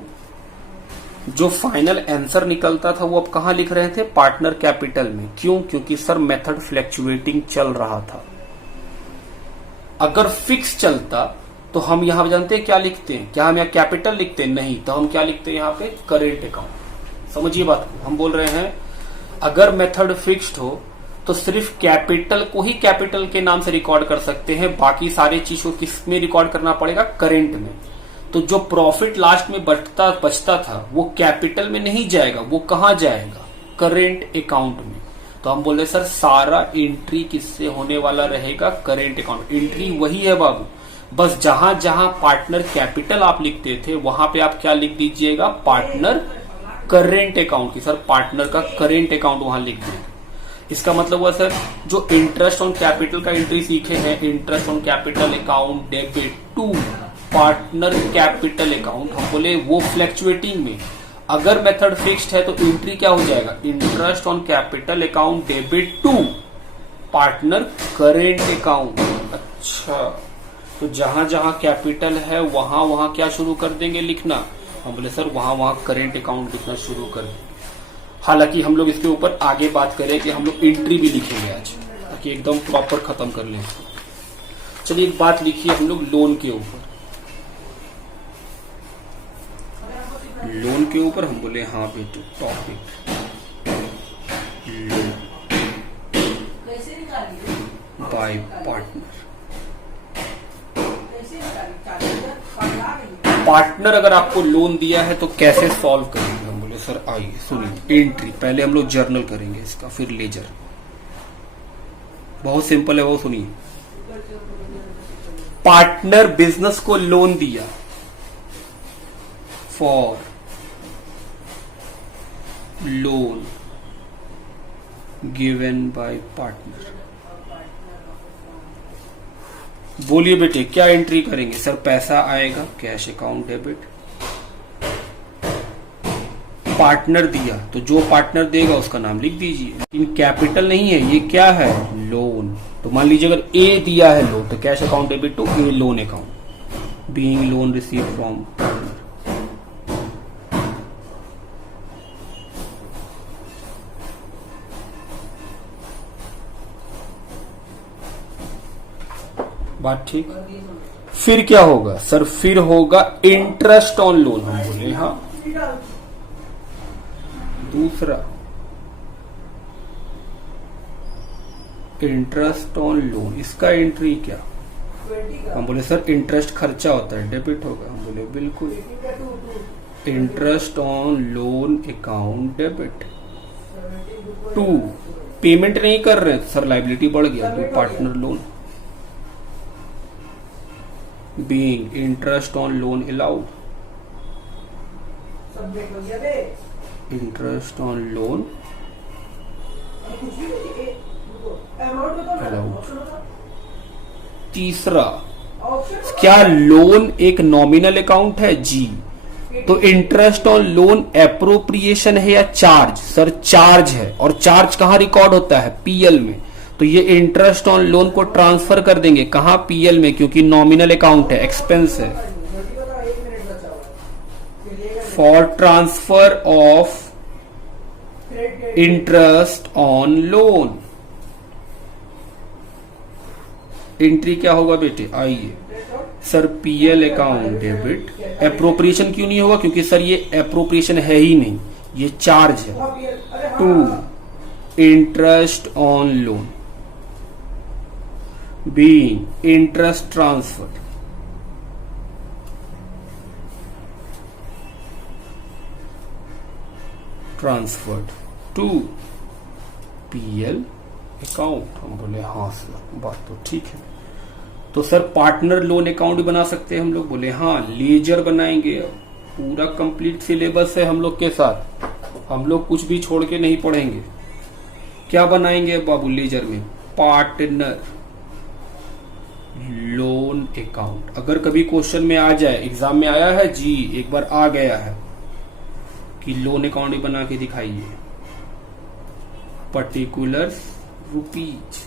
जो फाइनल आंसर निकलता था वो अब कहां लिख रहे थे? पार्टनर कैपिटल में। क्यों? क्योंकि सर मेथड फ्लैक्चुएटिंग चल रहा था। अगर फिक्स चलता तो हम यहां जानते हैं क्या लिखते हैं? क्या हम यहाँ कैपिटल लिखते हैं? नहीं, तो हम क्या लिखते हैं यहाँ पे? Current account. समझिए बात को। हम बोल रहे हैं अगर मेथड फिक्स्ड हो तो सिर्फ कैपिटल को ही कैपिटल के नाम से रिकॉर्ड कर सकते हैं, बाकी सारे चीज को किस में रिकॉर्ड करना पड़ेगा? करेंट में। तो जो प्रॉफिट लास्ट में बचता था वो कैपिटल में नहीं जाएगा, वो कहां जाएगा? करेंट अकाउंट में। तो हम बोले सर सारा एंट्री किससे होने वाला रहेगा? Current account. एंट्री वही है बाबू, बस जहां जहां पार्टनर कैपिटल आप लिखते थे वहां पे आप क्या लिख दीजिएगा? पार्टनर करेंट अकाउंट की। सर पार्टनर का करेंट अकाउंट वहां लिख दीजिए। इसका मतलब हुआ सर जो इंटरेस्ट ऑन कैपिटल का एंट्री सीखे हैं, interest on capital account debit to partner capital account, हम बोले वो फ्लैक्चुएटिंग में। अगर मेथड फिक्स्ड है तो एंट्री क्या हो जाएगा? Interest on capital account debit to partner current account. अच्छा, तो जहां जहां कैपिटल है वहां वहां क्या शुरू कर देंगे लिखना? हम बोले सर वहां वहां करेंट अकाउंट लिखना शुरू कर देंगे। हालांकि हम लोग इसके ऊपर आगे बात करें कि हम लोग एंट्री भी लिखेंगे आज, ताकि एकदम प्रॉपर खत्म कर लें। चलिए एक बात लिखिए हम लोग लोन के ऊपर। लोन के ऊपर हम बोले हाँ बेटे topic loan by partner. Partner अगर आपको लोन दिया है तो कैसे सॉल्व करेंगे? हम बोले सर आइए सुनिए, एंट्री पहले हम लोग जर्नल करेंगे इसका, फिर लेजर। बहुत सिंपल है वो, सुनिए। पार्टनर बिजनेस को लोन दिया for loan given bye partner. बोलिए बेटे क्या एंट्री करेंगे? सर पैसा आएगा कैश अकाउंट डेबिट। पार्टनर दिया तो जो पार्टनर देगा उसका नाम लिख दीजिए, लेकिन कैपिटल नहीं है, ये क्या है? लोन। तो मान लीजिए अगर ए दिया है लोन तो cash account debit to a loan account being loan receive from partner. बात ठीक। फिर क्या होगा? सर फिर होगा इंटरेस्ट ऑन लोन। हम बोले हाँ। दूसरा इंटरेस्ट ऑन लोन, इसका एंट्री क्या? हम बोले सर इंटरेस्ट खर्चा होता है, डेबिट होगा। हम बोले बिल्कुल। Interest on loan account debit to payment नहीं कर रहे सर, लाइबिलिटी बढ़ गया तो partner loan being interest on loan allowed. Interest on loan allowed. तीसरा क्या लोन एक नॉमिनल अकाउंट है? जी। तो इंटरेस्ट ऑन लोन एप्रोप्रिएशन है या चार्ज? सर चार्ज है, और चार्ज कहां रिकॉर्ड होता है? पीएल में। तो ये इंटरेस्ट ऑन लोन को ट्रांसफर कर देंगे कहां? पीएल में, क्योंकि नॉमिनल अकाउंट है, एक्सपेंस है। For transfer of interest on loan entry क्या होगा बेटे? आइए sir PL account debit. Appropriation क्यों नहीं होगा? क्योंकि सर ये एप्रोप्रिएशन है ही नहीं, ये चार्ज है। To interest on loan, being interest transferred to PL account. हम बोले हाँ सर, बात तो ठीक है। तो सर पार्टनर लोन अकाउंट भी बना सकते हैं हम लोग? बोले हाँ, लेजर बनाएंगे। पूरा कंप्लीट सिलेबस है हम लोग के साथ, हम लोग कुछ भी छोड़ के नहीं पढ़ेंगे। क्या बनाएंगे बाबू लेजर में? Partner loan account. अगर कभी क्वेश्चन में आ जाए, एग्जाम में आया है जी, एक बार आ गया है कि लोन अकाउंट ही बना के दिखाइए, पर्टिकुलर रुपीज।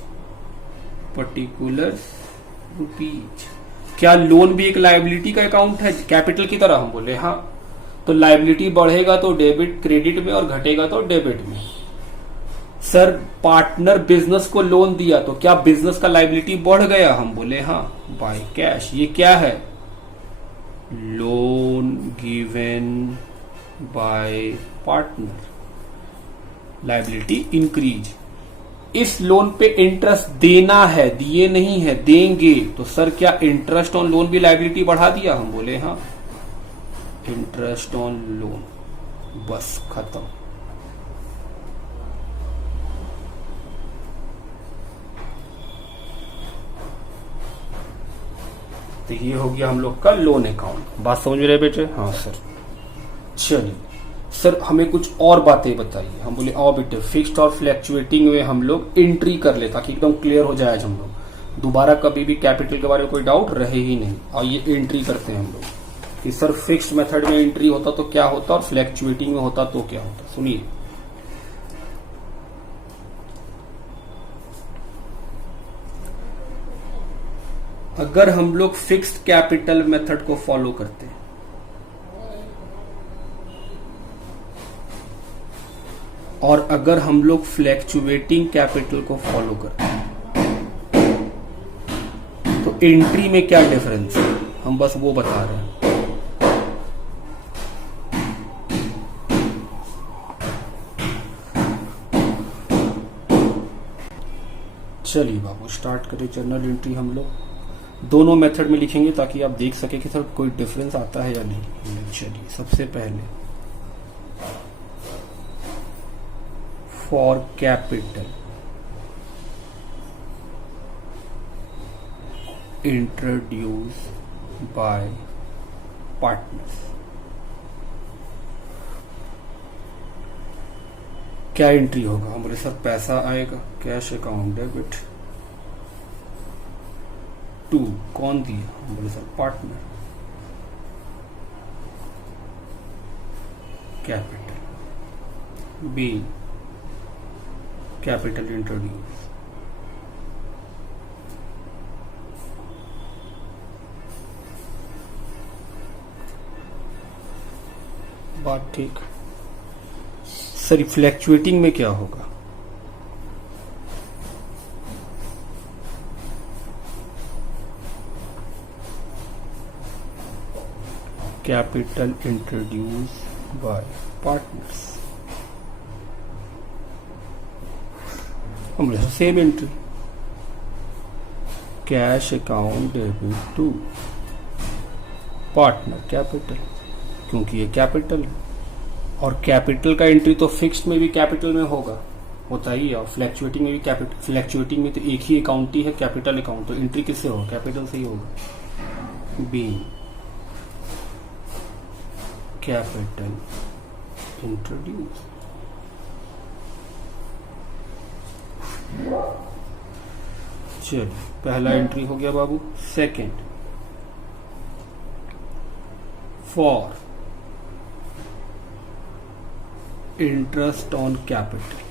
क्या लोन भी एक लायबिलिटी का अकाउंट है कैपिटल की तरह? हम बोले हाँ। तो लायबिलिटी बढ़ेगा तो डेबिट क्रेडिट में और घटेगा तो डेबिट में। सर पार्टनर बिजनेस को लोन दिया तो क्या बिजनेस का लायबिलिटी बढ़ गया? हम बोले हाँ, बाय कैश। ये क्या है? Loan given bye partner, liability increase. इस लोन पे इंटरेस्ट देना है, दिए नहीं है, देंगे। तो सर क्या इंटरेस्ट ऑन लोन भी लायबिलिटी बढ़ा दिया? हम बोले हाँ, इंटरेस्ट ऑन लोन। बस खत्म। तो ये हो गया हम लोग का लोन अकाउंट। बात समझ में रहे बेटे? हाँ सर। चलिए सर हमें कुछ और बातें बताइए। हम बोले आओ बेटे, फिक्स्ड और फ्लैक्चुएटिंग में हम लोग एंट्री कर ले ताकि एकदम क्लियर हो जाए। हम लोग दोबारा कभी भी कैपिटल के बारे में कोई डाउट रहे ही नहीं। और ये एंट्री करते हैं हम लोग कि सर फिक्स्ड मेथड में एंट्री होता तो क्या होता और फ्लैक्चुएटिंग में होता तो क्या होता। सुनिए, अगर हम लोग फिक्स्ड कैपिटल मेथड को फॉलो करते हैं और अगर हम लोग फ्लैक्चुएटिंग कैपिटल को फॉलो करते हैं तो एंट्री में क्या डिफरेंस है, हम बस वो बता रहे हैं। चलिए बाबू स्टार्ट करें। जर्नल एंट्री हम लोग दोनों मेथड में लिखेंगे ताकि आप देख सके कि सर कोई डिफरेंस आता है या नहीं। चलिए सबसे पहले for capital introduce by partners. क्या एंट्री होगा? हम बोले सर पैसा आएगा, कैश अकाउंट डेबिट टू, कौन दिया? हम बोले sir partner, capital B, capital introduce, बात ठीक। सर फ्लैक्चुएटिंग में क्या होगा? Capital introduce by partners. हम same entry, cash account debit to partner capital, क्योंकि ये कैपिटल है और कैपिटल का एंट्री तो फिक्स्ड में भी कैपिटल में होता ही है और फ्लैक्चुएटिंग में भी कैपिटल। फ्लैक्चुएटिंग में तो एक ही अकाउंट ही है, कैपिटल अकाउंट, तो एंट्री किससे होगा? कैपिटल से ही होगा। B capital introduce. चलिए पहला एंट्री हो गया बाबू। Second for interest on capital.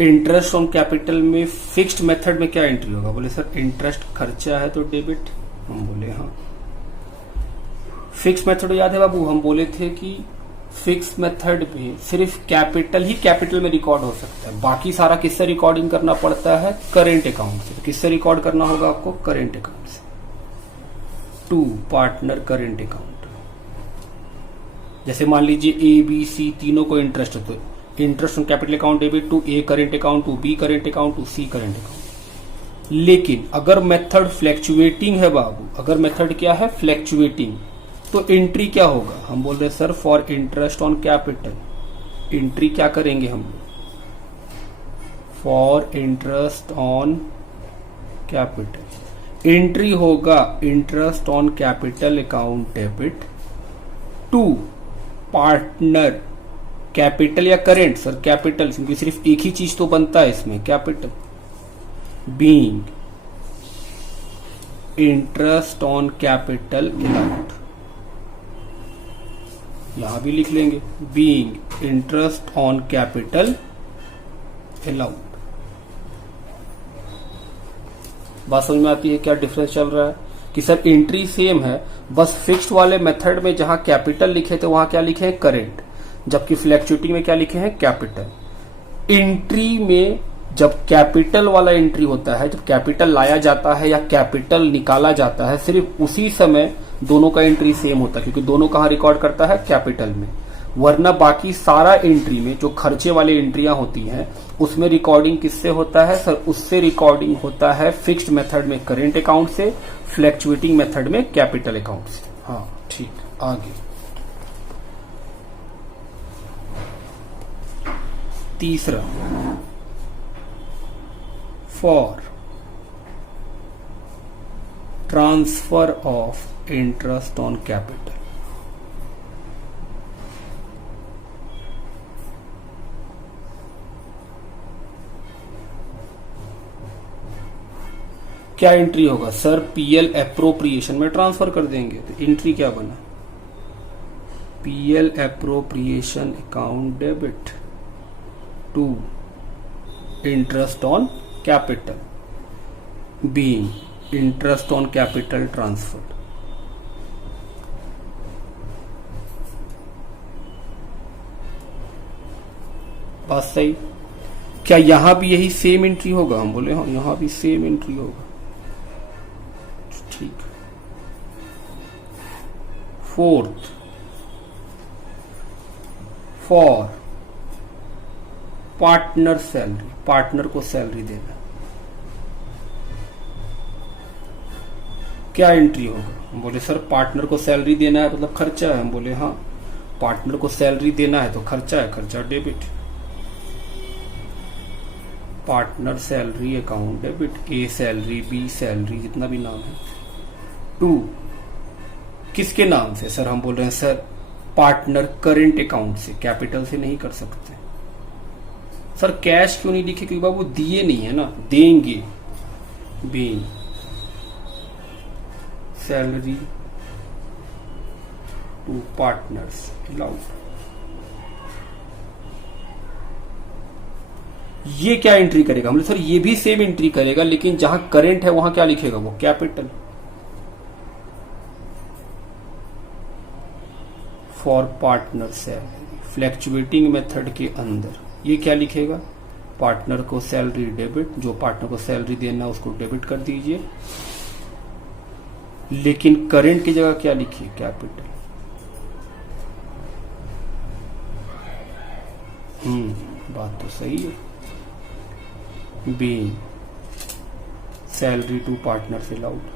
Interest on capital में फिक्स्ड मेथड में क्या एंट्री होगा? बोले सर इंटरेस्ट खर्चा है तो डेबिट। हम बोले हाँ। फिक्स्ड मेथड याद है बाबू? हम बोले थे कि फिक्स मेथड में सिर्फ कैपिटल ही कैपिटल में रिकॉर्ड हो सकता है, बाकी सारा किससे रिकॉर्डिंग करना पड़ता है? करेंट अकाउंट से। तो किससे रिकॉर्ड करना होगा आपको? करेंट अकाउंट से। To partner current account. जैसे मान लीजिए ए बी सी तीनों को इंटरेस्ट है, तो interest on capital account debit to A current account to B current account to C current account. लेकिन अगर मेथड फ्लैक्चुएटिंग है बाबू, अगर मेथड क्या है फ्लैक्चुएटिंग, तो एंट्री क्या होगा, हम बोल रहे हैं sir for interest on capital, entry क्या करेंगे हम लोग, for interest on capital, entry होगा interest on capital account debit to partner capital या करेंट, सर कैपिटल क्योंकि सिर्फ एक ही चीज तो बनता है इसमें capital, being interest on capital account, यहां भी लिख लेंगे being interest on capital allowed. बात समझ में आती है क्या डिफरेंस चल रहा है कि सर एंट्री सेम है, बस फिक्स्ड वाले मेथड में जहां कैपिटल लिखे थे वहां क्या लिखे हैं करेंट, जबकि फ्लैक्चुएटिंग में क्या लिखे हैं कैपिटल। एंट्री में जब कैपिटल वाला एंट्री होता है, जब कैपिटल लाया जाता है या कैपिटल निकाला जाता है, सिर्फ उसी समय दोनों का एंट्री सेम होता है, क्योंकि दोनों कहां रिकॉर्ड करता है कैपिटल में। वरना बाकी सारा एंट्री में जो खर्चे वाली एंट्रियां होती हैं उसमें रिकॉर्डिंग किससे होता है सर, उससे रिकॉर्डिंग होता है फिक्स्ड मेथड में करेंट अकाउंट से, फ्लैक्चुएटिंग मेथड में कैपिटल अकाउंट से। हाँ ठीक, आगे तीसरा, for transfer of interest on capital. क्या एंट्री होगा सर, पीएल एप्रोप्रिएशन में ट्रांसफर कर देंगे, तो एंट्री क्या बना, PL appropriation account debit to interest on capital, being interest on capital transfer. बात सही, क्या यहां भी यही सेम एंट्री होगा, हम बोले हाँ यहां भी सेम एंट्री होगा, ठीक। Fourth, for partner salary, partner को सैलरी देना, क्या एंट्री होगा, हम बोले सर पार्टनर को सैलरी देना है मतलब खर्चा है, हम बोले हाँ पार्टनर को सैलरी देना है तो खर्चा है, खर्चा debit, partner salary account debit, A salary B salary जितना भी नाम है, टू किसके नाम से सर, हम बोल रहे हैं सर पार्टनर करेंट अकाउंट से, कैपिटल से नहीं कर सकते। सर कैश क्यों नहीं लिखे, क्योंकि बाबू दिए नहीं है ना, देंगे, being salary to partners allowed. ये क्या एंट्री करेगा, हम सर ये भी सेम एंट्री करेगा, लेकिन जहां करेंट है वहां क्या लिखेगा वो capital, for partner salary, fluctuating method के अंदर ये क्या लिखेगा, पार्टनर को सैलरी डेबिट, जो पार्टनर को सैलरी देना उसको डेबिट कर दीजिए, लेकिन करेंट की जगह क्या लिखिए कैपिटल। बात तो सही है, being salary to partner allowed.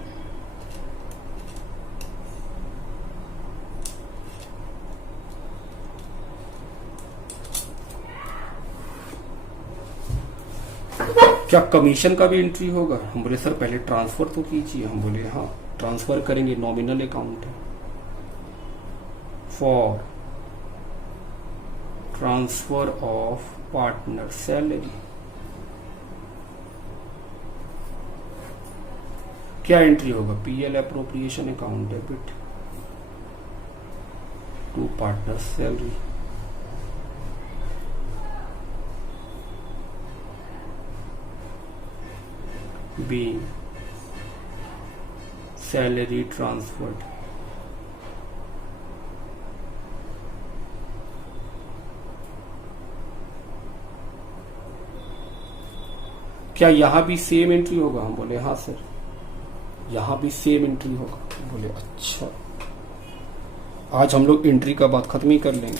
क्या कमीशन का भी एंट्री होगा, हम बोले सर पहले ट्रांसफर तो कीजिए, हम बोले हाँ ट्रांसफर करेंगे, नॉमिनल अकाउंट है, for transfer of partner salary, क्या एंट्री होगा, PL appropriation account debit to partner salary, being salary transferred क्या यहां भी सेम एंट्री होगा, हम बोले हाँ सर यहां भी सेम एंट्री होगा, बोले अच्छा आज हम लोग एंट्री का बात खत्म ही कर लेंगे।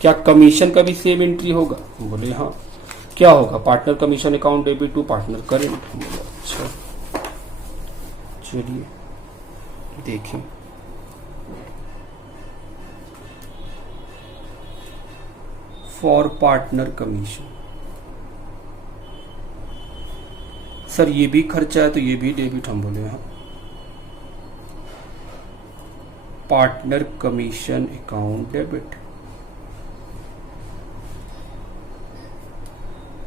क्या कमीशन का भी सेम एंट्री होगा? बोले हाँ। क्या होगा? Partner commission account debit to partner current. बोले अच्छा, चलिए देखें। फॉर पार्टनर कमीशन, सर ये भी खर्चा है तो ये भी डेबिट। हम बोले हाँ। Partner commission account debit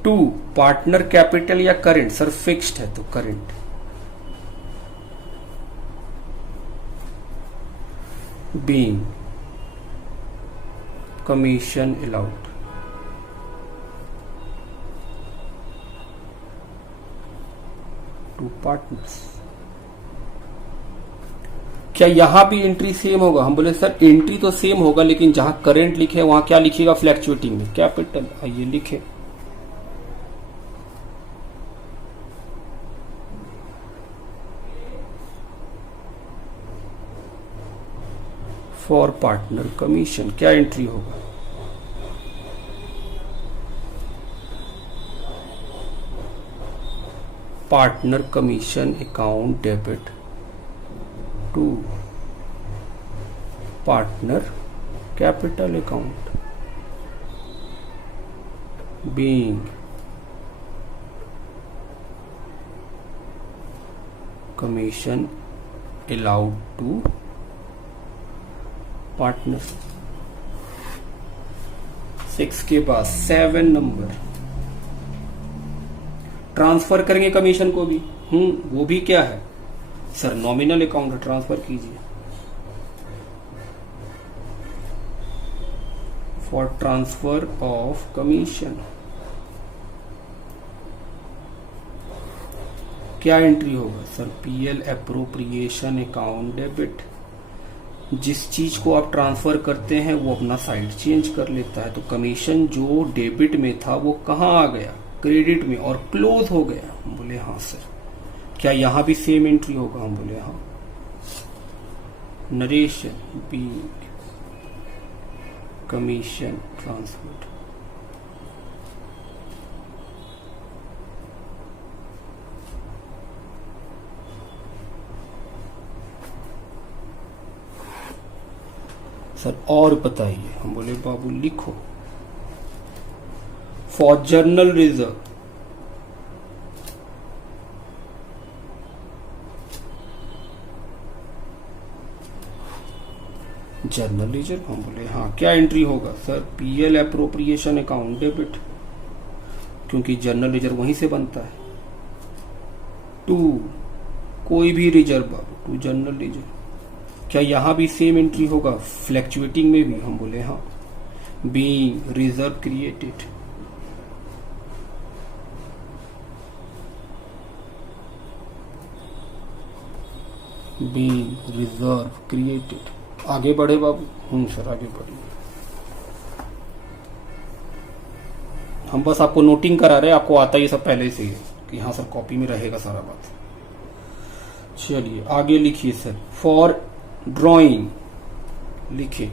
to partner capital या करेंट, सर फिक्स्ड है तो current. Being commission allowed to partners. क्या यहां भी एंट्री सेम होगा? हम बोले सर एंट्री तो सेम होगा, लेकिन जहां करेंट लिखे वहां क्या लिखिएगा? फ्लैक्चुएटिंग में कैपिटल। आइए लिखे। फॉर पार्टनर कमीशन क्या एंट्री होगा? Partner commission account debit to partner capital account being commission allowed to partner. 6 के बाद 7 नंबर, ट्रांसफर करेंगे कमीशन को भी। वो भी क्या है सर? नॉमिनल अकाउंट ट्रांसफर कीजिए। फॉर ट्रांसफर ऑफ कमीशन क्या एंट्री होगा? Sir PL appropriation account debit. जिस चीज को आप ट्रांसफर करते हैं वो अपना साइड चेंज कर लेता है, तो कमीशन जो डेबिट में था वो कहाँ आ गया? क्रेडिट में, और क्लोज हो गया। हम बोले हाँ सर। क्या यहां भी सेम एंट्री होगा? हम बोले हाँ। Narration be commission transfer sir और बताइए। हम बोले बाबू लिखो। For general reserve general reserve. हम बोले हाँ। क्या एंट्री होगा? Sir PL appropriation account debit, क्योंकि जर्नल रिजर्व वहीं से बनता है। टू कोई भी रिजर्व बाबू, टू जर्नल रिजर्व। क्या यहां भी सेम एंट्री होगा? फ्लैक्चुएटिंग में भी। हम बोले हाँ। Being reserve created being reserve created. आगे बढ़े बाबू। सर आगे बढ़िए। हम बस आपको नोटिंग करा रहे हैं, आपको आता ही सब पहले से ही कि हाँ सर कॉपी में रहेगा सारा बात। चलिए आगे लिखिए सर। फॉर ड्राइंग लिखे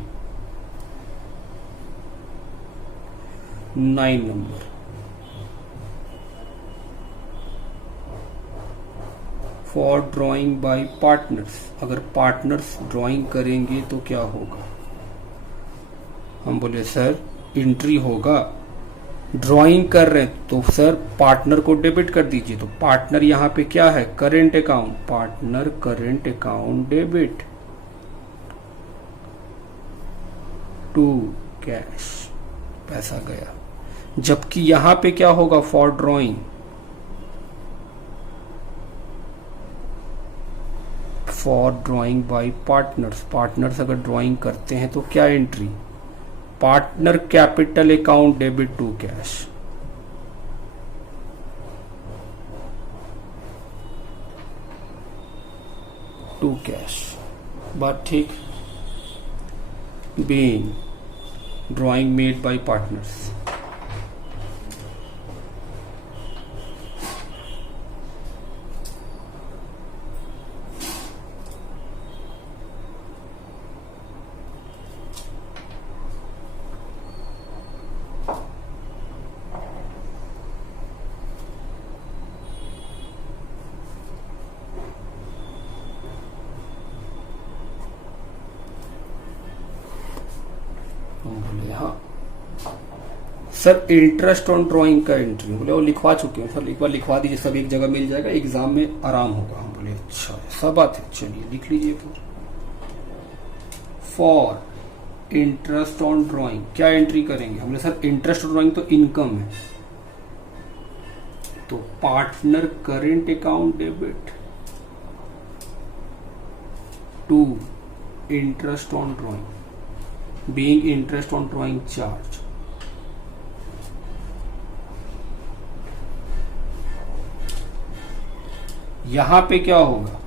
9 number. For drawing by partners, अगर पार्टनर्स ड्राइंग करेंगे तो क्या होगा? हम बोले सर एंट्री होगा। ड्राइंग कर रहे हैं तो सर पार्टनर को डेबिट कर दीजिए। तो पार्टनर यहाँ पे क्या है? Current account. Partner current account debit to cash, पैसा गया। जबकि यहां पे क्या होगा? For drawing, for drawing by partners. Partners अगर ड्राइंग करते हैं तो क्या entry? Partner capital account debit to cash. To cash, बात ठीक। Being drawing made by partners. Sir interest on drawing का एंट्री, बोले वो लिखवा चुके हैं सर, एक बार लिखवा दीजिए, सब एक जगह मिल जाएगा, एग्जाम में आराम होगा। हम बोले अच्छा सब बात है, चलिए लिख लीजिए फिर। फॉर इंटरेस्ट ऑन ड्राइंग क्या एंट्री करेंगे? हमने सर इंटरेस्ट ऑन ड्राइंग तो इनकम है, तो partner current account debit to interest on drawing being interest on drawing charge. यहां पे क्या होगा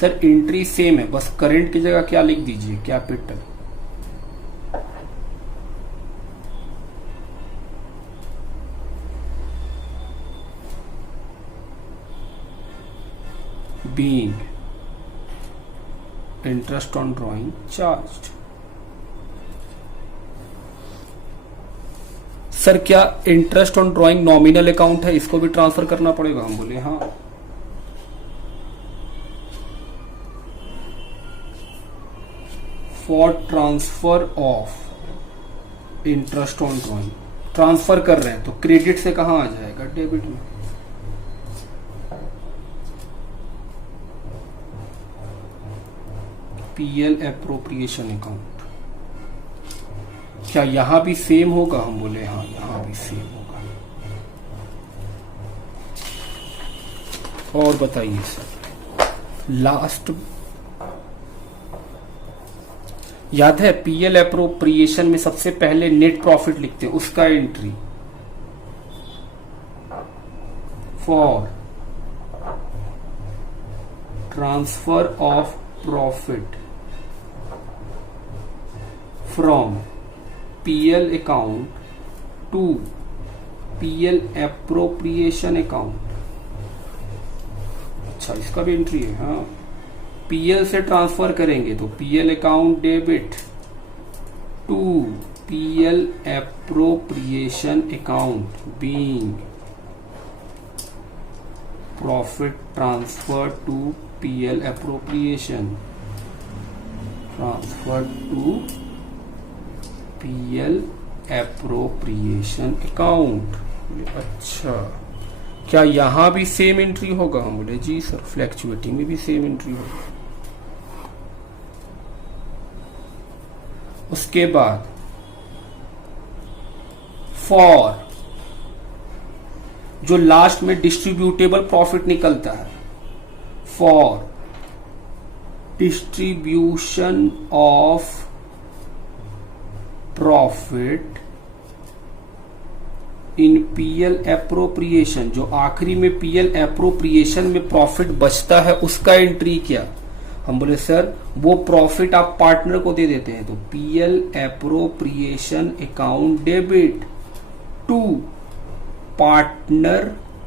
सर? एंट्री सेम है, बस करंट की जगह क्या लिख दीजिए? Capital. Being interest on drawing charge. Sir क्या interest on drawing nominal account है, इसको भी ट्रांसफर करना पड़ेगा? हम बोले हाँ। For transfer of interest on drawing, transfer कर रहे हैं तो क्रेडिट से कहां आ जाएगा? डेबिट में। पीएल एप्रोप्रिएशन अकाउंट, क्या यहां भी सेम होगा? हम बोले हाँ यहां भी सेम होगा। और बताइए सर, लास्ट याद है पीएल एप्रोप्रिएशन में सबसे पहले नेट प्रॉफिट लिखते हैं, उसका entry for transfer of profit from PL account to PL appropriation account. अच्छा इसका भी एंट्री है। हाँ पीएल से ट्रांसफर करेंगे तो PL account debit to PL appropriation account being profit transfer to PL appropriation, transfer to PL appropriation account. अच्छा क्या यहां भी सेम एंट्री होगा? हम बोले जी सर, फ्लैक्चुएटिंग में भी सेम एंट्री होगा। उसके बाद फॉर जो लास्ट में डिस्ट्रीब्यूटेबल प्रॉफिट निकलता है, for distribution of profit in PL appropriation, जो आखिरी में पीएल एप्रोप्रिएशन में प्रॉफिट बचता है उसका एंट्री क्या? हम बोले सर वो प्रॉफिट आप पार्टनर को दे देते हैं, तो PL appropriation account debit to partner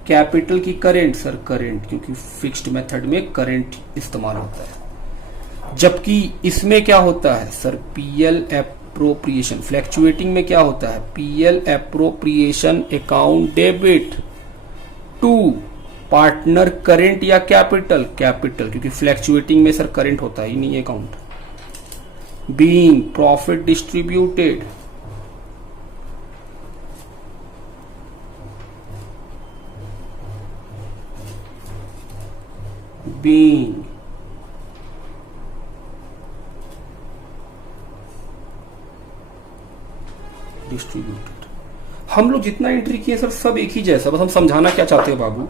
capital की करेंट। सर करेंट, क्योंकि फिक्स्ड मेथड में करेंट इस्तेमाल होता है, जबकि इसमें क्या होता है सर? PL appropriation. फ्लैक्चुएटिंग में क्या होता है? PL appropriation account debit to partner current या कैपिटल? कैपिटल, क्योंकि फ्लैक्चुएटिंग में सर करेंट होता ही नहीं है account. Being profit distributed being distributed. हम लोग जितना एंट्री किए सर सब एक ही जैसा, बस हम समझाना क्या चाहते हो बाबू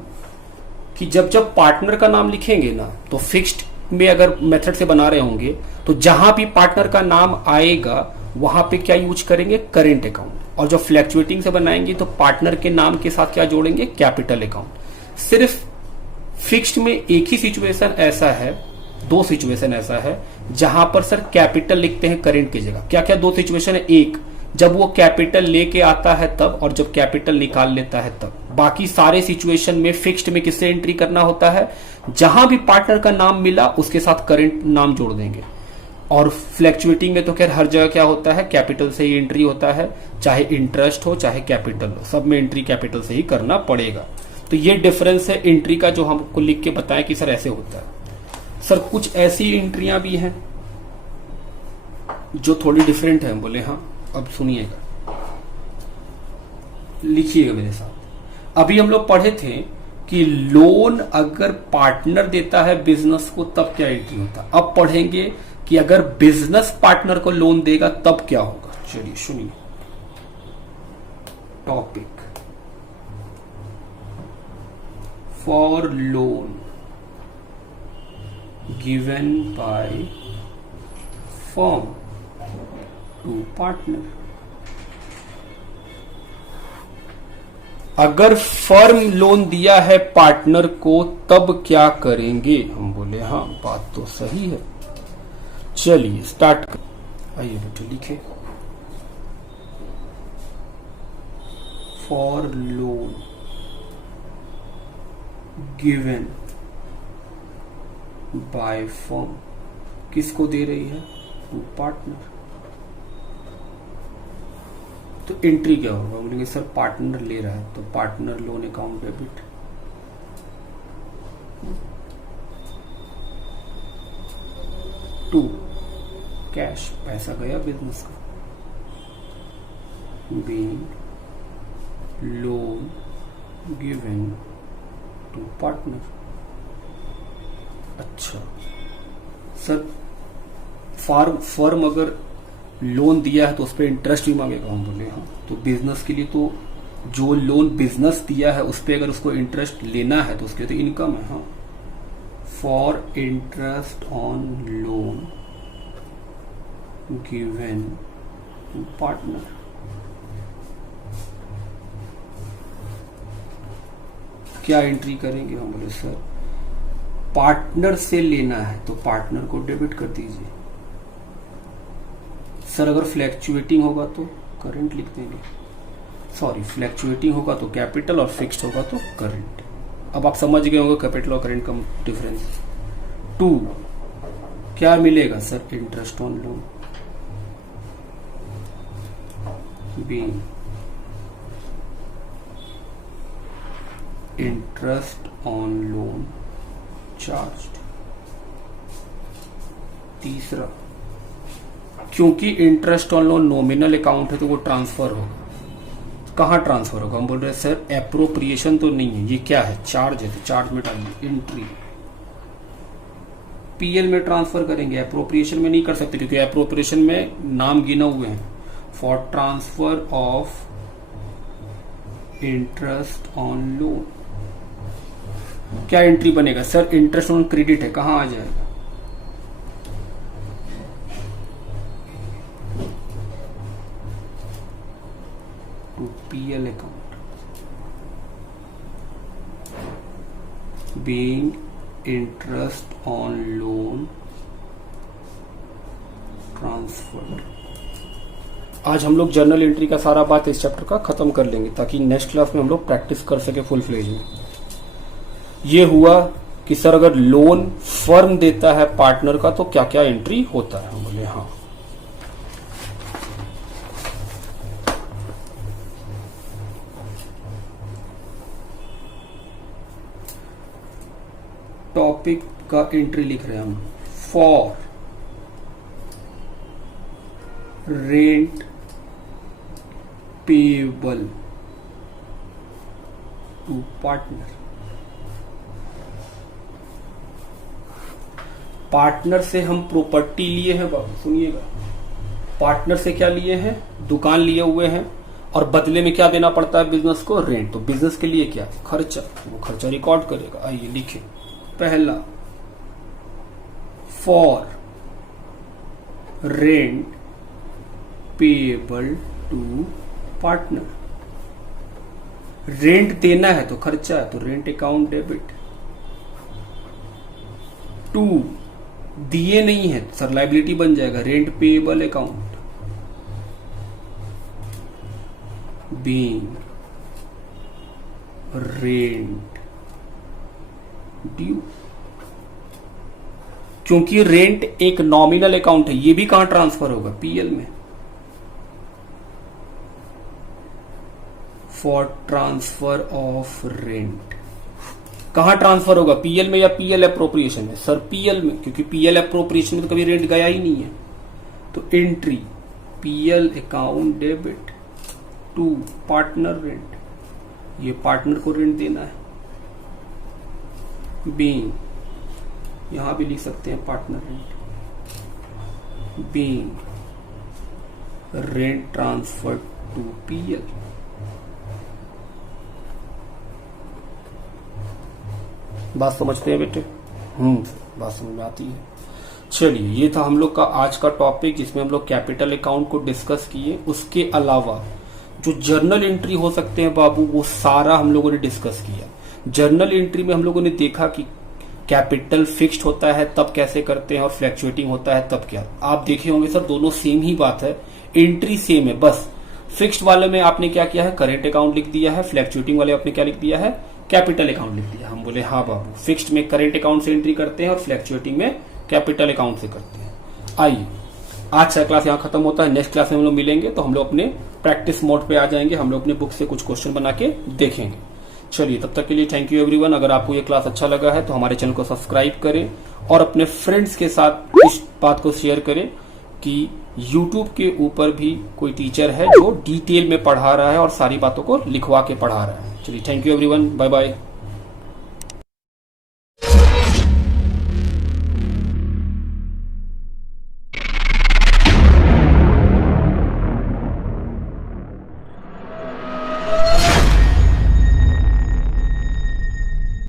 कि जब जब पार्टनर का नाम लिखेंगे ना, तो फिक्स्ड में अगर मेथड से बना रहे होंगे तो जहां भी पार्टनर का नाम आएगा वहां पे क्या यूज करेंगे? Current account. और जब फ्लैक्चुएटिंग से बनाएंगे तो पार्टनर के नाम के साथ क्या जोड़ेंगे? Capital account. सिर्फ फिक्स्ड में एक ही सिचुएशन ऐसा है, दो सिचुएशन ऐसा है जहां पर सर कैपिटल लिखते हैं करेंट की जगह। क्या क्या दो सिचुएशन है? एक जब वो कैपिटल लेके आता है तब, और जब कैपिटल निकाल लेता है तब। बाकी सारे सिचुएशन में फिक्स्ड में किससे एंट्री करना होता है? जहां भी पार्टनर का नाम मिला उसके साथ करंट नाम जोड़ देंगे। और फ्लैक्चुएटिंग में तो खैर हर जगह क्या होता है? कैपिटल से ही एंट्री होता है, चाहे इंटरेस्ट हो चाहे कैपिटल हो, सब में एंट्री कैपिटल से ही करना पड़ेगा। तो ये डिफरेंस है एंट्री का, जो हमको लिख के बताएं कि सर ऐसे होता है। सर कुछ ऐसी एंट्रियां भी हैं जो थोड़ी डिफरेंट है। बोले हाँ, अब सुनिएगा। लिखिएगा मेरे साथ। अभी हम लोग पढ़े थे कि लोन अगर पार्टनर देता है बिजनेस को तब क्या एंट्री होता है। अब पढ़ेंगे कि अगर बिजनेस पार्टनर को लोन देगा तब क्या होगा। चलिए सुनिए। Topic for loan given by firm to partner. अगर फर्म लोन दिया है पार्टनर को तब क्या करेंगे। हम बोले हाँ बात तो सही है। चलिए स्टार्ट कर। आइए बेटे लिखे। For loan given by firm, किसको दे रही है, टू पार्टनर। तो एंट्री क्या होगा, बोलेंगे सर पार्टनर ले रहा है तो partner loan account debit. To cash, पैसा गया बिजनेस का। Being loan given to partner. अच्छा सर फर्म अगर लोन दिया है तो उस पर इंटरेस्ट भी मांगेगा। हम बोले हाँ, तो बिजनेस के लिए तो जो लोन बिजनेस दिया है उस पर अगर उसको इंटरेस्ट लेना है तो उसके लिए तो इनकम है। हाँ, for interest on loan given to partner. क्या एंट्री करेंगे। हम बोले सर पार्टनर से लेना है तो पार्टनर को डेबिट कर दीजिए। सर अगर फ्लैक्चुएटिंग होगा तो करंट लिख देंगे। सॉरी, फ्लैक्चुएटिंग होगा तो कैपिटल और फिक्स्ड होगा तो करंट। अब आप समझ गए होंगे कैपिटल और करंट का डिफरेंस। टू क्या मिलेगा sir, interest on loan. Be interest on loan charged. तीसरा, क्योंकि interest on loan nominal account है तो वो ट्रांसफर होगा। कहाँ ट्रांसफर होगा। हम बोल रहे हैं सर एप्रोप्रिएशन तो नहीं है, ये क्या है, चार्ज है, तो चार्ज में डालिए एंट्री। पीएल में ट्रांसफर करेंगे, एप्रोप्रिएशन में नहीं कर सकते क्योंकि एप्रोप्रिएशन में नाम गिना हुए हैं। For transfer of interest on loan क्या एंट्री बनेगा सर, इंटरेस्ट ऑन क्रेडिट है, कहां आ जाएगा। To PL account. Being interest on loan transfer. आज हम लोग जर्नल एंट्री का सारा बात इस चैप्टर का खत्म कर लेंगे ताकि नेक्स्ट क्लास में हम लोग प्रैक्टिस कर सके फुल फ्लेज में। ये हुआ कि सर अगर लोन फर्म देता है पार्टनर का तो क्या क्या एंट्री होता है। हम बोले हाँ। टॉपिक का एंट्री लिख रहे हैं हम। For rent payable to partner. Partner से हम प्रॉपर्टी लिए हैं बाबू, सुनिएगा। पार्टनर से क्या लिए हैं, दुकान लिए हुए हैं और बदले में क्या देना पड़ता है बिजनेस को, रेंट। तो बिजनेस के लिए क्या, खर्चा, वो खर्चा रिकॉर्ड करेगा। आइए लिखे। पहला, for rent payable to partner. Rent देना है तो खर्चा है तो रेंट अकाउंट डेबिट। टू दिए नहीं है सर लाइबिलिटी बन जाएगा, rent payable account. Being rent due. क्योंकि रेंट एक नॉमिनल अकाउंट है, ये भी कहां ट्रांसफर होगा, पीएल में। फॉर ट्रांसफर ऑफ रेंट कहां ट्रांसफर होगा, पीएल में या पीएल एप्रोप्रिएशन में। सर पीएल में, क्योंकि पीएल एप्रोप्रिएशन में तो कभी रेंट गया ही नहीं है। तो entry PL account debit to partner rent. ये पार्टनर को रेंट देना है। बीइंग, यहां भी लिख सकते हैं partner rent. Being rent transfer to PL. बात समझते हैं बेटे? बात समझ में आती है। चलिए, ये था हम लोग का आज का टॉपिक जिसमें हम लोग कैपिटल अकाउंट को डिस्कस किए। उसके अलावा जो जर्नल एंट्री हो सकते हैं बाबू, वो सारा हम लोगों ने डिस्कस किया। जर्नल एंट्री में हम लोगों ने देखा कि कैपिटल फिक्स्ड होता है तब कैसे करते हैं और फ्लैक्चुएटिंग होता है तब क्या। आप देखे होंगे सर, दोनों सेम ही बात है, एंट्री सेम है, बस फिक्स्ड वाले में आपने क्या किया है, करेंट अकाउंट लिख दिया है, फ्लैक्चुएटिंग वाले आपने क्या लिख दिया है, कैपिटल अकाउंट लिख दिया। हम बोले हाँ बाबू, फिक्स्ड में करेंट अकाउंट से एंट्री करते हैं और फ्लैक्चुएटिंग में कैपिटल अकाउंट से करते हैं। आइए, आज का क्लास यहाँ खत्म होता है। नेक्स्ट क्लास में हम लोग मिलेंगे तो हम लोग अपने प्रैक्टिस मोड पे आ जाएंगे। हम लोग अपने बुक से कुछ क्वेश्चन बना के देखेंगे। चलिए, तब तक के लिए थैंक यू एवरीवन। अगर आपको ये क्लास अच्छा लगा है तो हमारे चैनल को सब्सक्राइब करें और अपने फ्रेंड्स के साथ इस बात को शेयर करें कि YouTube के ऊपर भी कोई टीचर है जो डिटेल में पढ़ा रहा है और सारी बातों को लिखवा के पढ़ा रहा है। चलिए, thank you everyone, bye bye.